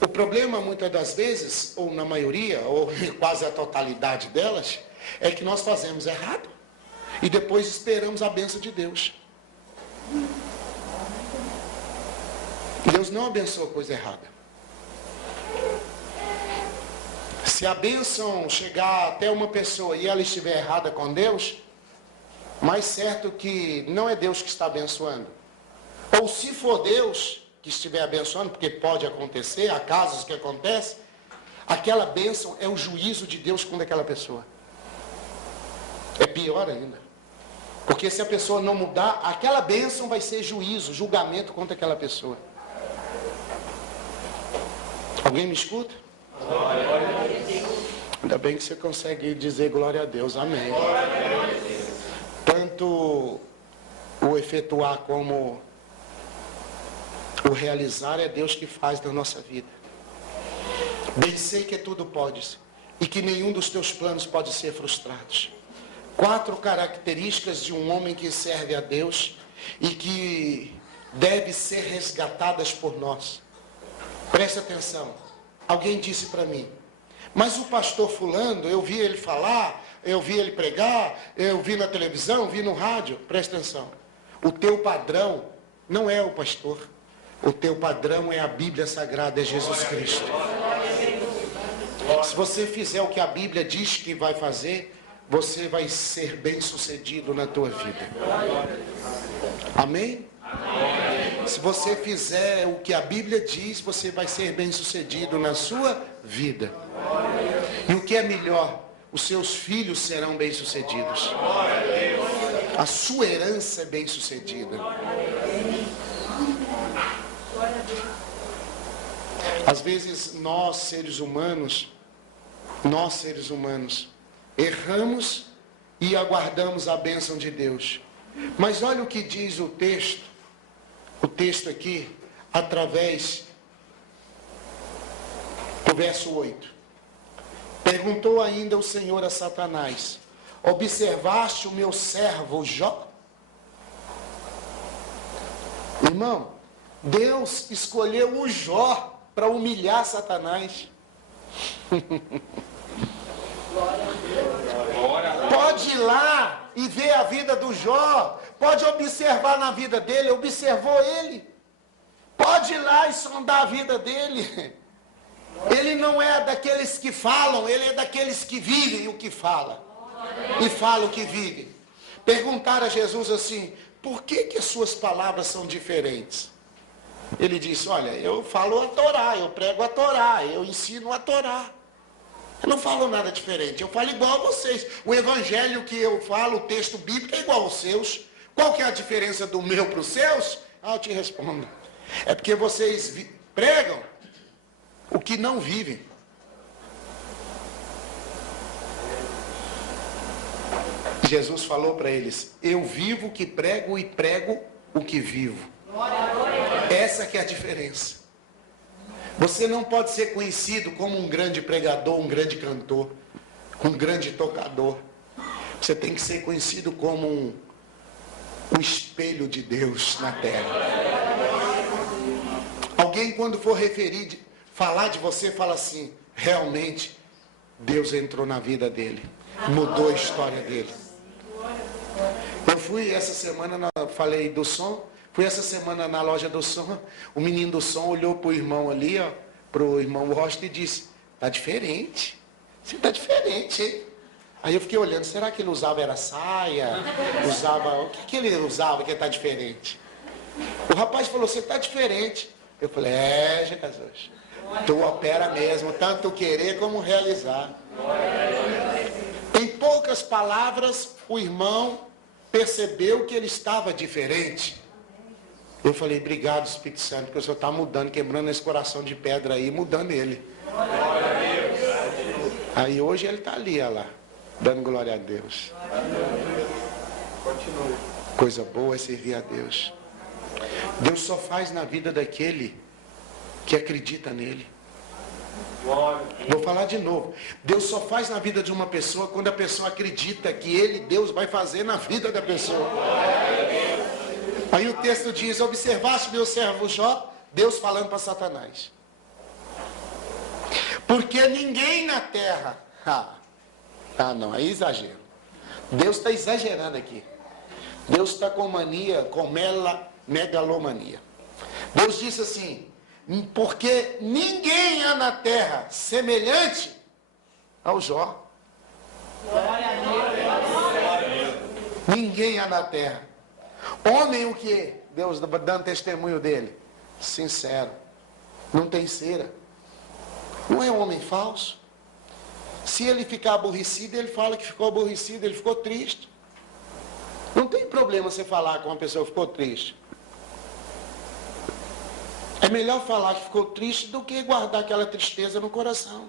O problema muitas das vezes, ou na maioria, ou quase a totalidade delas, é que nós fazemos errado e depois esperamos a bênção de Deus. Deus não abençoa coisa errada. Se a bênção chegar até uma pessoa e ela estiver errada com Deus, mais certo que não é Deus que está abençoando. Ou se for Deus que estiver abençoando, porque pode acontecer, há casos que acontecem, aquela bênção é o juízo de Deus contra aquela pessoa. É pior ainda. Porque se a pessoa não mudar, aquela bênção vai ser juízo, julgamento contra aquela pessoa. Alguém me escuta? Ainda bem que você consegue dizer glória a Deus, amém. Tanto o efetuar como o realizar é Deus que faz na nossa vida. Bem sei que tudo podes e que nenhum dos teus planos pode ser frustrado. 4 características de um homem que serve a Deus e que deve ser resgatadas por nós. Preste atenção. Alguém disse para mim, mas o pastor fulano, eu vi ele falar, eu vi ele pregar, eu vi na televisão, vi no rádio. Preste atenção. O teu padrão não é o pastor. O teu padrão é a Bíblia Sagrada, é Jesus Cristo. Se você fizer o que a Bíblia diz que vai fazer, você vai ser bem sucedido na tua vida. Amém? Se você fizer o que a Bíblia diz, você vai ser bem sucedido na sua vida. E o que é melhor, os seus filhos serão bem sucedidos. A sua herança é bem sucedida. Às vezes nós seres humanos, erramos e aguardamos a bênção de Deus. Mas olha o que diz o texto aqui, através do verso 8. Perguntou ainda o Senhor a Satanás, observaste o meu servo Jó? Irmão, Deus escolheu o Jó para humilhar Satanás. Pode ir lá e ver a vida do Jó. Pode observar na vida dele. Observou ele. Pode ir lá e sondar a vida dele. Ele não é daqueles que falam, ele é daqueles que vivem o que fala. E fala o que vive. Perguntaram a Jesus assim, por que as suas palavras são diferentes? Ele disse, olha, eu falo a Torá, eu prego a Torá, eu ensino a Torá. Eu não falo nada diferente, eu falo igual a vocês. O evangelho que eu falo, o texto bíblico é igual aos seus. Qual que é a diferença do meu para os seus? Eu te respondo. É porque vocês pregam o que não vivem. Jesus falou para eles, eu vivo o que prego e prego o que vivo. Essa que é a diferença. Você não pode ser conhecido como um grande pregador, um grande cantor, um grande tocador. Você tem que ser conhecido como um espelho de Deus na terra. Alguém quando for falar de você, fala assim, realmente Deus entrou na vida dele, mudou a história dele. Eu fui essa semana, falei do som, fui essa semana na loja do som, o menino do som olhou para o irmão ali, ó, para o irmão Rocha e disse, tá diferente, você tá diferente, hein? Aí eu fiquei olhando, será que ele usava era saia? O que ele usava que tá diferente? O rapaz falou, você tá diferente. Eu falei, Jesus, tu opera mesmo, tanto querer como realizar. Em poucas palavras, o irmão percebeu que ele estava diferente. Eu falei, obrigado Espírito Santo, porque o Senhor está mudando, quebrando esse coração de pedra aí, mudando ele. Aí hoje ele está ali, olha lá, dando glória a Deus. Coisa boa é servir a Deus. Deus só faz na vida daquele que acredita nele. Vou falar de novo. Deus só faz na vida de uma pessoa quando a pessoa acredita que ele, Deus, vai fazer na vida da pessoa. Aí o texto diz, observaste meu servo Jó, Deus falando para Satanás. Porque ninguém na terra... não, aí exagero. Deus está exagerando aqui. Deus está com mania, com megalomania. Deus disse assim, porque ninguém há na terra semelhante ao Jó. Ninguém há na terra. Homem o que? Deus dando testemunho dele. Sincero. Não tem cera. Não é um homem falso. Se ele ficar aborrecido, ele fala que ficou aborrecido, ele ficou triste. Não tem problema você falar que uma pessoa ficou triste. É melhor falar que ficou triste do que guardar aquela tristeza no coração.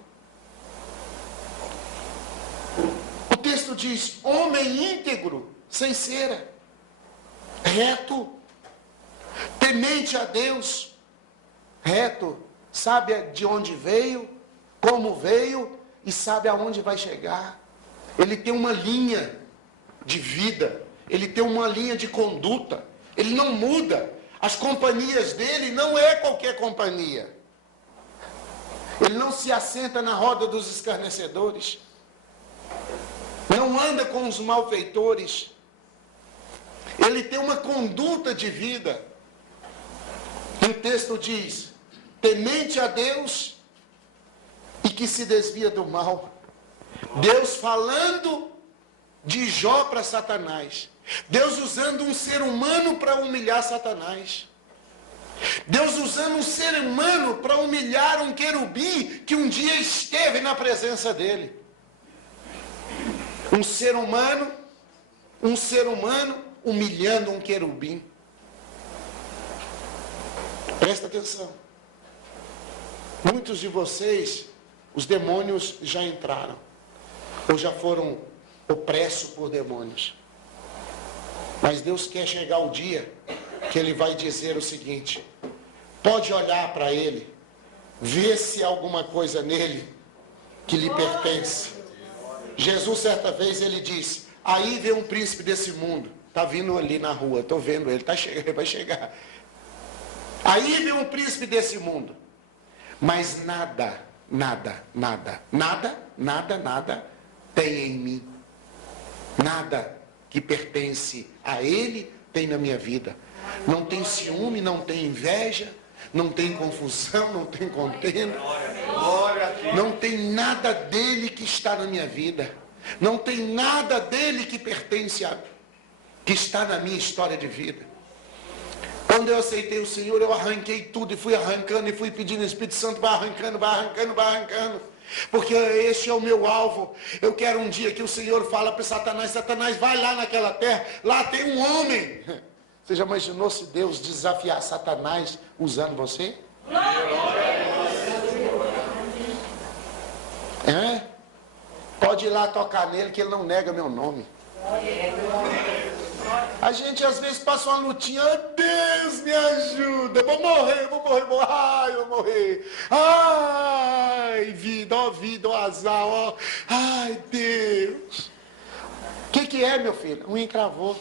O texto diz: homem íntegro, sem cera, reto, temente a Deus, reto, sabe de onde veio, como veio e sabe aonde vai chegar. Ele tem uma linha de vida, ele tem uma linha de conduta, ele não muda. As companhias dele não é qualquer companhia. Ele não se assenta na roda dos escarnecedores, não anda com os malfeitores. Ele tem uma conduta de vida. E o texto diz: temente a Deus e que se desvia do mal. Deus falando de Jó para Satanás. Deus usando um ser humano para humilhar Satanás. Deus usando um ser humano para humilhar um querubim que um dia esteve na presença dele. Um ser humano humilhando um querubim. Presta atenção. Muitos de vocês, os demônios já entraram, ou já foram opressos por demônios. Mas Deus quer chegar o dia que Ele vai dizer o seguinte: pode olhar para ele, ver se há alguma coisa nele que lhe pertence. Jesus, certa vez, ele disse: aí vem um príncipe desse mundo, está vindo ali na rua, estou vendo ele, ele vai chegar. Aí vem um príncipe desse mundo, mas nada tem em mim. Nada que pertence a ele tem na minha vida. Não tem ciúme, não tem inveja, não tem confusão, não tem contenda. Não tem nada dele que está na minha vida. Não tem nada dele que pertence a, que está na minha história de vida. Quando eu aceitei o Senhor, eu arranquei tudo e fui arrancando e fui pedindo ao Espírito Santo: vai arrancando. Porque este é o meu alvo. Eu quero um dia que o Senhor fala para Satanás: Satanás, vai lá naquela terra, lá tem um homem. Você já imaginou se Deus desafiar Satanás usando você? Pode ir lá tocar nele que ele não nega meu nome. A gente às vezes passa uma lutinha: oh, Deus me ajuda, eu vou morrer, ai, eu vou morrer. Ai, vida, ó azar, ó. Ai, Deus. O que é, meu filho? Um encravou.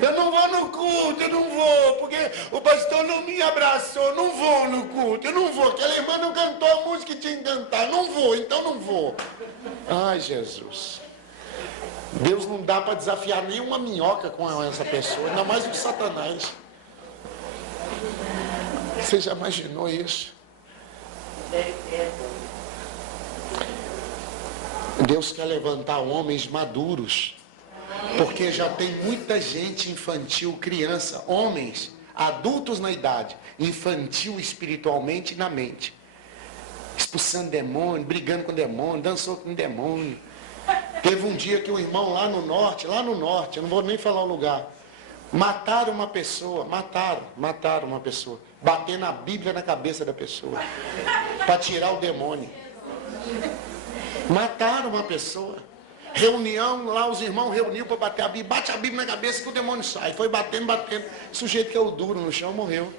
Eu não vou no culto, eu não vou, porque o pastor não me abraçou, eu não vou no culto, eu não vou. Aquela irmã não cantou a música que tinha que cantar, não vou, então não vou. Ai, Jesus. Deus não dá para desafiar nenhuma minhoca com essa pessoa, ainda mais o Satanás. Você já imaginou isso? Deus quer levantar homens maduros, porque já tem muita gente infantil, criança, homens, adultos na idade, infantil espiritualmente e na mente, expulsando demônio, brigando com demônio, dançou com demônio. Teve um dia que o irmão lá no norte, eu não vou nem falar o lugar, mataram uma pessoa, batendo a Bíblia na cabeça da pessoa, para tirar o demônio. Mataram uma pessoa. Reunião lá, os irmãos reuniram para bater a Bíblia, bate a Bíblia na cabeça que o demônio sai. Foi batendo, o sujeito que é o duro no chão morreu.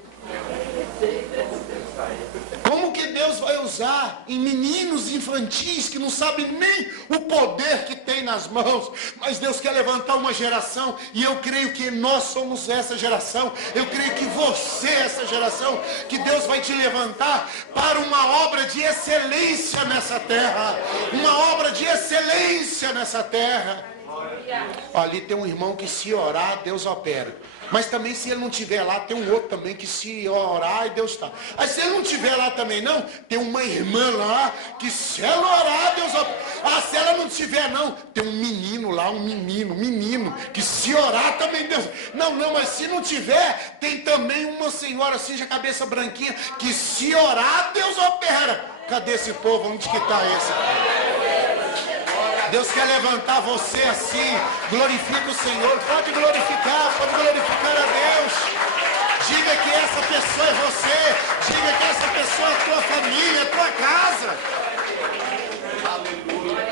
Como que Deus vai usar em meninos infantis que não sabem nem o poder que tem nas mãos? Mas Deus quer levantar uma geração, e eu creio que nós somos essa geração. Eu creio que você é essa geração, que Deus vai te levantar para uma obra de excelência nessa terra. Uma obra de excelência nessa terra. Ali tem um irmão que, se orar, Deus opera. Mas também, se ele não estiver lá, tem um outro também que, se orar, Deus está. Mas se ele não estiver lá também não, tem uma irmã lá que, se ela orar, Deus opera. Se ela não estiver não, tem um menino lá, um menino que, se orar também Deus. Não, mas se não tiver, tem também uma senhora assim, de cabeça branquinha, que, se orar, Deus opera. Cadê esse povo? Onde que está esse? Deus quer levantar você assim. Glorifica o Senhor. Pode glorificar a Deus. Diga que essa pessoa é você. Diga que essa pessoa é a tua família, a tua casa. Aleluia.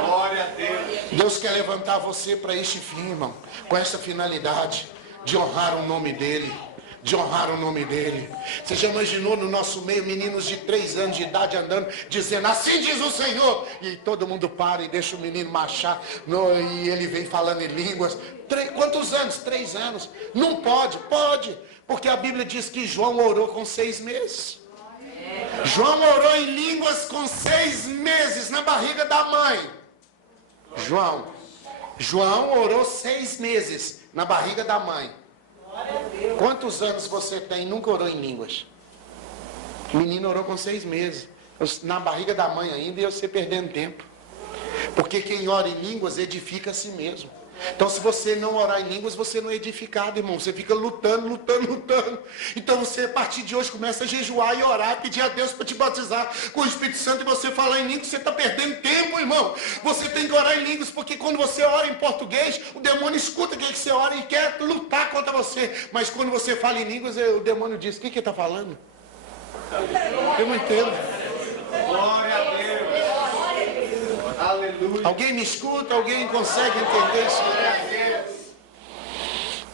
Glória a Deus. Deus quer levantar você para este fim, irmão. Com essa finalidade de honrar o nome dEle. De honrar o nome dEle. Você já imaginou no nosso meio meninos de 3 anos de idade andando, dizendo assim diz o Senhor, e todo mundo para e deixa o menino marchar, e ele vem falando em línguas. Quantos anos? 3 anos. Não pode? Pode, porque a Bíblia diz que João orou com 6 meses. João orou em línguas com 6 meses na barriga da mãe. João orou 6 meses na barriga da mãe. Quantos anos você tem e nunca orou em línguas? O menino orou com 6 meses. Na barriga da mãe ainda, e você perdendo tempo. Porque quem ora em línguas edifica a si mesmo. Então se você não orar em línguas, você não é edificado, irmão. Você fica lutando. Então você, a partir de hoje, começa a jejuar e orar, pedir a Deus para te batizar com o Espírito Santo, e você falar em línguas, você está perdendo tempo, irmão. Você tem que orar em línguas, porque quando você ora em português, o demônio escuta que você ora e quer lutar contra você. Mas quando você fala em línguas, o demônio diz: o que ele está falando? Eu não entendo. Glória a Deus. Aleluia. Alguém me escuta? Alguém consegue entender isso?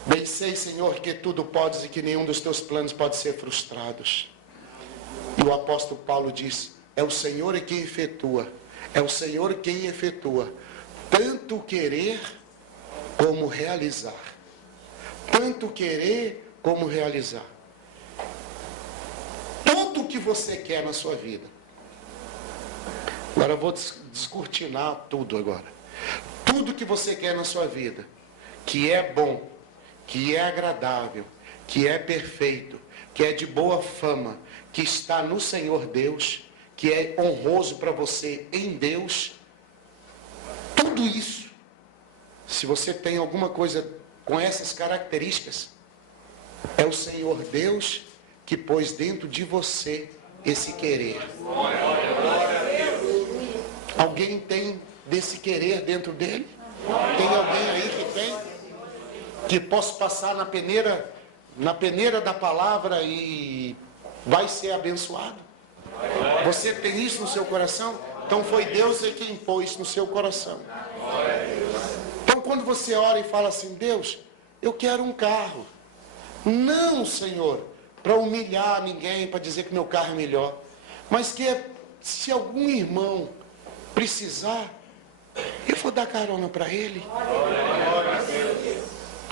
Bem sei, Senhor, que tudo podes e que nenhum dos teus planos pode ser frustrados. E o apóstolo Paulo diz: é o Senhor quem efetua. É o Senhor quem efetua. Tanto querer como realizar. Tanto querer como realizar. Tudo que você quer na sua vida. Agora eu vou descortinar tudo agora. Tudo que você quer na sua vida, que é bom, que é agradável, que é perfeito, que é de boa fama, que está no Senhor Deus, que é honroso para você em Deus, tudo isso, se você tem alguma coisa com essas características, é o Senhor Deus que pôs dentro de você esse querer. Alguém tem desse querer dentro dele? Tem alguém aí que tem? Que possa passar na peneira da palavra e vai ser abençoado? Você tem isso no seu coração? Então foi Deus quem pôs no seu coração. Então quando você ora e fala assim: Deus, eu quero um carro. Não, Senhor, para humilhar ninguém, para dizer que meu carro é melhor. Mas que se algum irmão precisar, eu vou dar carona para ele.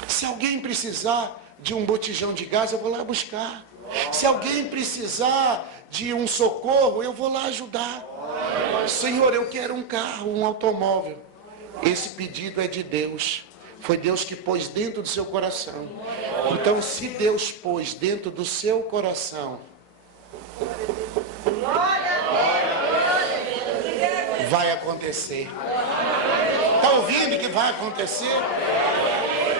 Se alguém precisar de um botijão de gás, eu vou lá buscar. Se alguém precisar de um socorro, eu vou lá ajudar. Senhor, eu quero um carro, um automóvel. Esse pedido é de Deus. Foi Deus que pôs dentro do seu coração. Então, se Deus pôs dentro do seu coração, vai acontecer. Está ouvindo que vai acontecer?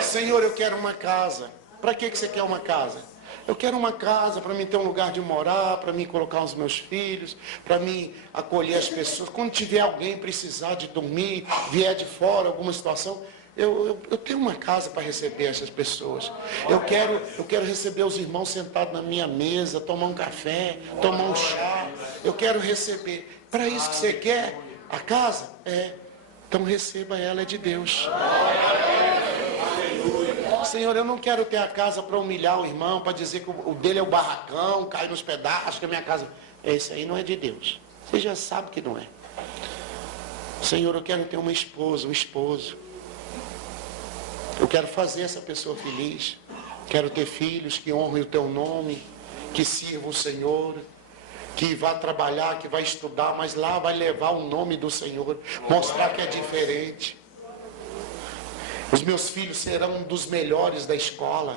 Senhor, eu quero uma casa. Para que você quer uma casa? Eu quero uma casa para mim ter um lugar de morar, para mim colocar os meus filhos, para mim acolher as pessoas. Quando tiver alguém precisar de dormir, vier de fora, alguma situação, eu tenho uma casa para receber essas pessoas. Eu quero receber os irmãos sentados na minha mesa, tomar um café, tomar um chá. Eu quero receber. Para isso que você quer a casa? Então receba ela, é de Deus. Senhor, eu não quero ter a casa para humilhar o irmão, para dizer que o dele é o barracão, cair nos pedaços, que a minha casa... Esse aí não é de Deus. Você já sabe que não é. Senhor, eu quero ter uma esposa, um esposo. Eu quero fazer essa pessoa feliz. Quero ter filhos que honrem o teu nome, que sirvam o Senhor, que vá trabalhar, que vai estudar, mas lá vai levar o nome do Senhor, mostrar que é diferente. Os meus filhos serão um dos melhores da escola.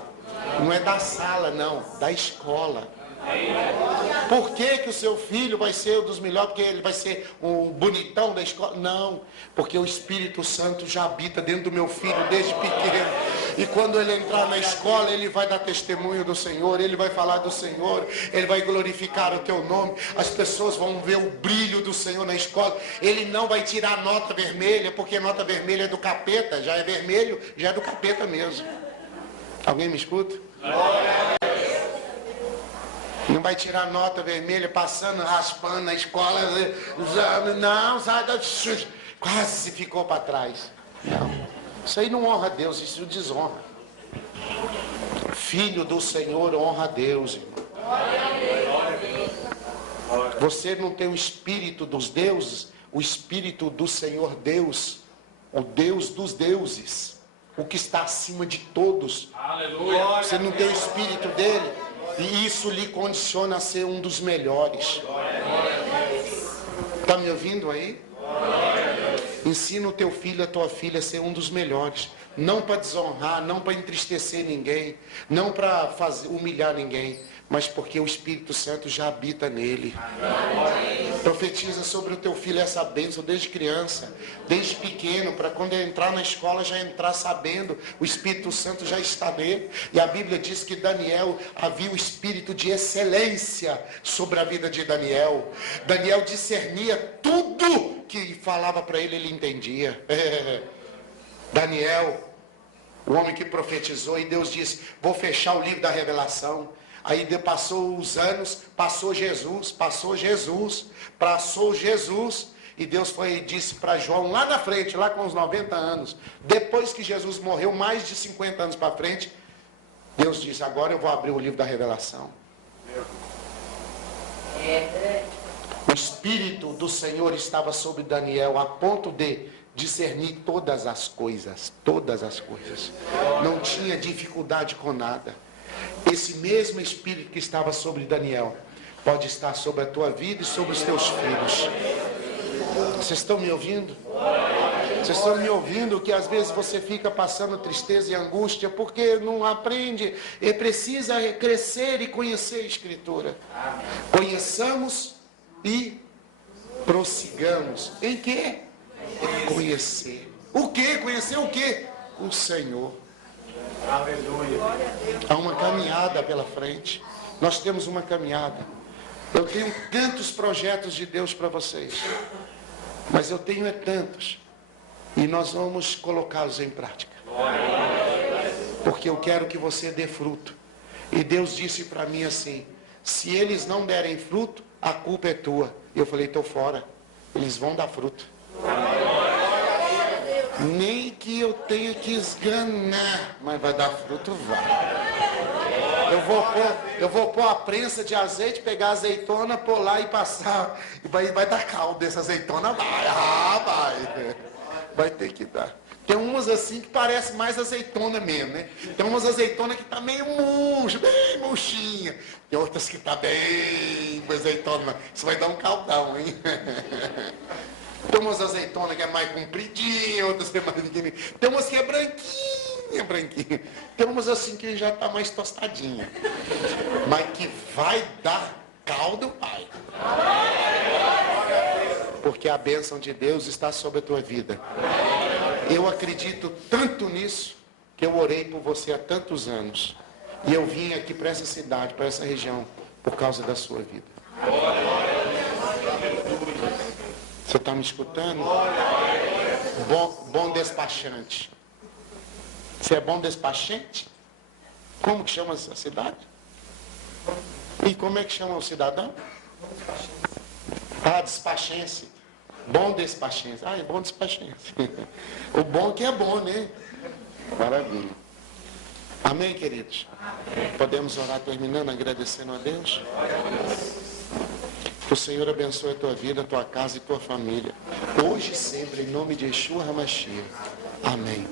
Não é da sala, não, da escola. Por que o seu filho vai ser um dos melhores? Porque ele vai ser o bonitão da escola? Não, porque o Espírito Santo já habita dentro do meu filho desde pequeno. E quando ele entrar na escola, ele vai dar testemunho do Senhor, ele vai falar do Senhor, ele vai glorificar o teu nome. As pessoas vão ver o brilho do Senhor na escola. Ele não vai tirar nota vermelha, porque nota vermelha é do capeta, já é vermelho, já é do capeta mesmo. Alguém me escuta? Não vai tirar nota vermelha passando, raspando na escola. Não, sai da... Quase ficou para trás. Não. Isso aí não honra a Deus, isso desonra. Filho do Senhor honra a Deus, irmão. Você não tem o espírito dos deuses, o espírito do Senhor Deus, o Deus dos deuses, o que está acima de todos. Você não tem o espírito dele, e isso lhe condiciona a ser um dos melhores. Está me ouvindo aí? Ensina o teu filho, a tua filha a ser um dos melhores. Não para desonrar, não para entristecer ninguém, não para humilhar ninguém, mas porque o Espírito Santo já habita nele. Profetiza sobre o teu filho essa bênção desde criança, desde pequeno, para quando ele entrar na escola já entrar sabendo, o Espírito Santo já está nele. E a Bíblia diz que Daniel havia o espírito de excelência sobre a vida de Daniel. Daniel discernia tudo que falava para ele, ele entendia. Daniel, o homem que profetizou, e Deus disse, vou fechar o livro da revelação. Aí passou os anos, passou Jesus, e Deus foi e disse para João lá na frente, lá com os 90 anos, depois que Jesus morreu, mais de 50 anos para frente, Deus disse, agora eu vou abrir o livro da revelação. O Espírito do Senhor estava sobre Daniel, a ponto de discernir todas as coisas, não tinha dificuldade com nada. Esse mesmo Espírito que estava sobre Daniel pode estar sobre a tua vida e sobre os teus filhos. Vocês estão me ouvindo? Vocês estão me ouvindo que às vezes você fica passando tristeza e angústia porque não aprende e precisa crescer e conhecer a Escritura. Conheçamos e prossigamos. Em quê? Conhecer. O quê? Conhecer o quê? O Senhor. Há uma caminhada pela frente. Nós temos uma caminhada. Eu tenho tantos projetos de Deus para vocês, mas eu tenho tantos, e nós vamos colocá-los em prática, porque eu quero que você dê fruto. E Deus disse para mim assim, se eles não derem fruto, a culpa é tua. Eu falei, estou fora, eles vão dar fruto. Nem que eu tenha que esganar, mas vai dar fruto, vai. Eu vou pôr a prensa de azeite, pegar a azeitona, pôr lá e passar. E vai dar caldo essa azeitona, vai. Vai ter que dar. Tem umas assim que parece mais azeitona mesmo, né? Tem umas azeitonas que tá meio murcha, bem murchinha. Tem outras que tá bem azeitona. Isso vai dar um caldão, hein? Tem umas azeitonas que é mais compridinha, outras que é mais pequenininha. Tem umas que é branquinha. Tem umas assim que já está mais tostadinha. Mas que vai dar caldo, vai. Porque a bênção de Deus está sobre a tua vida. Eu acredito tanto nisso, que eu orei por você há tantos anos. E eu vim aqui para essa cidade, para essa região, por causa da sua vida. Você está me escutando? Bom despachante. Você é bom despachante? Como que chama essa cidade? E como é que chama o cidadão? Despachense. Bom despachense. É bom despachense. O bom que é bom, né? Maravilha. Amém, queridos? Podemos orar terminando, agradecendo a Deus? Que o Senhor abençoe a tua vida, a tua casa e a tua família. Hoje e sempre, em nome de Yeshua HaMashiach. Amém.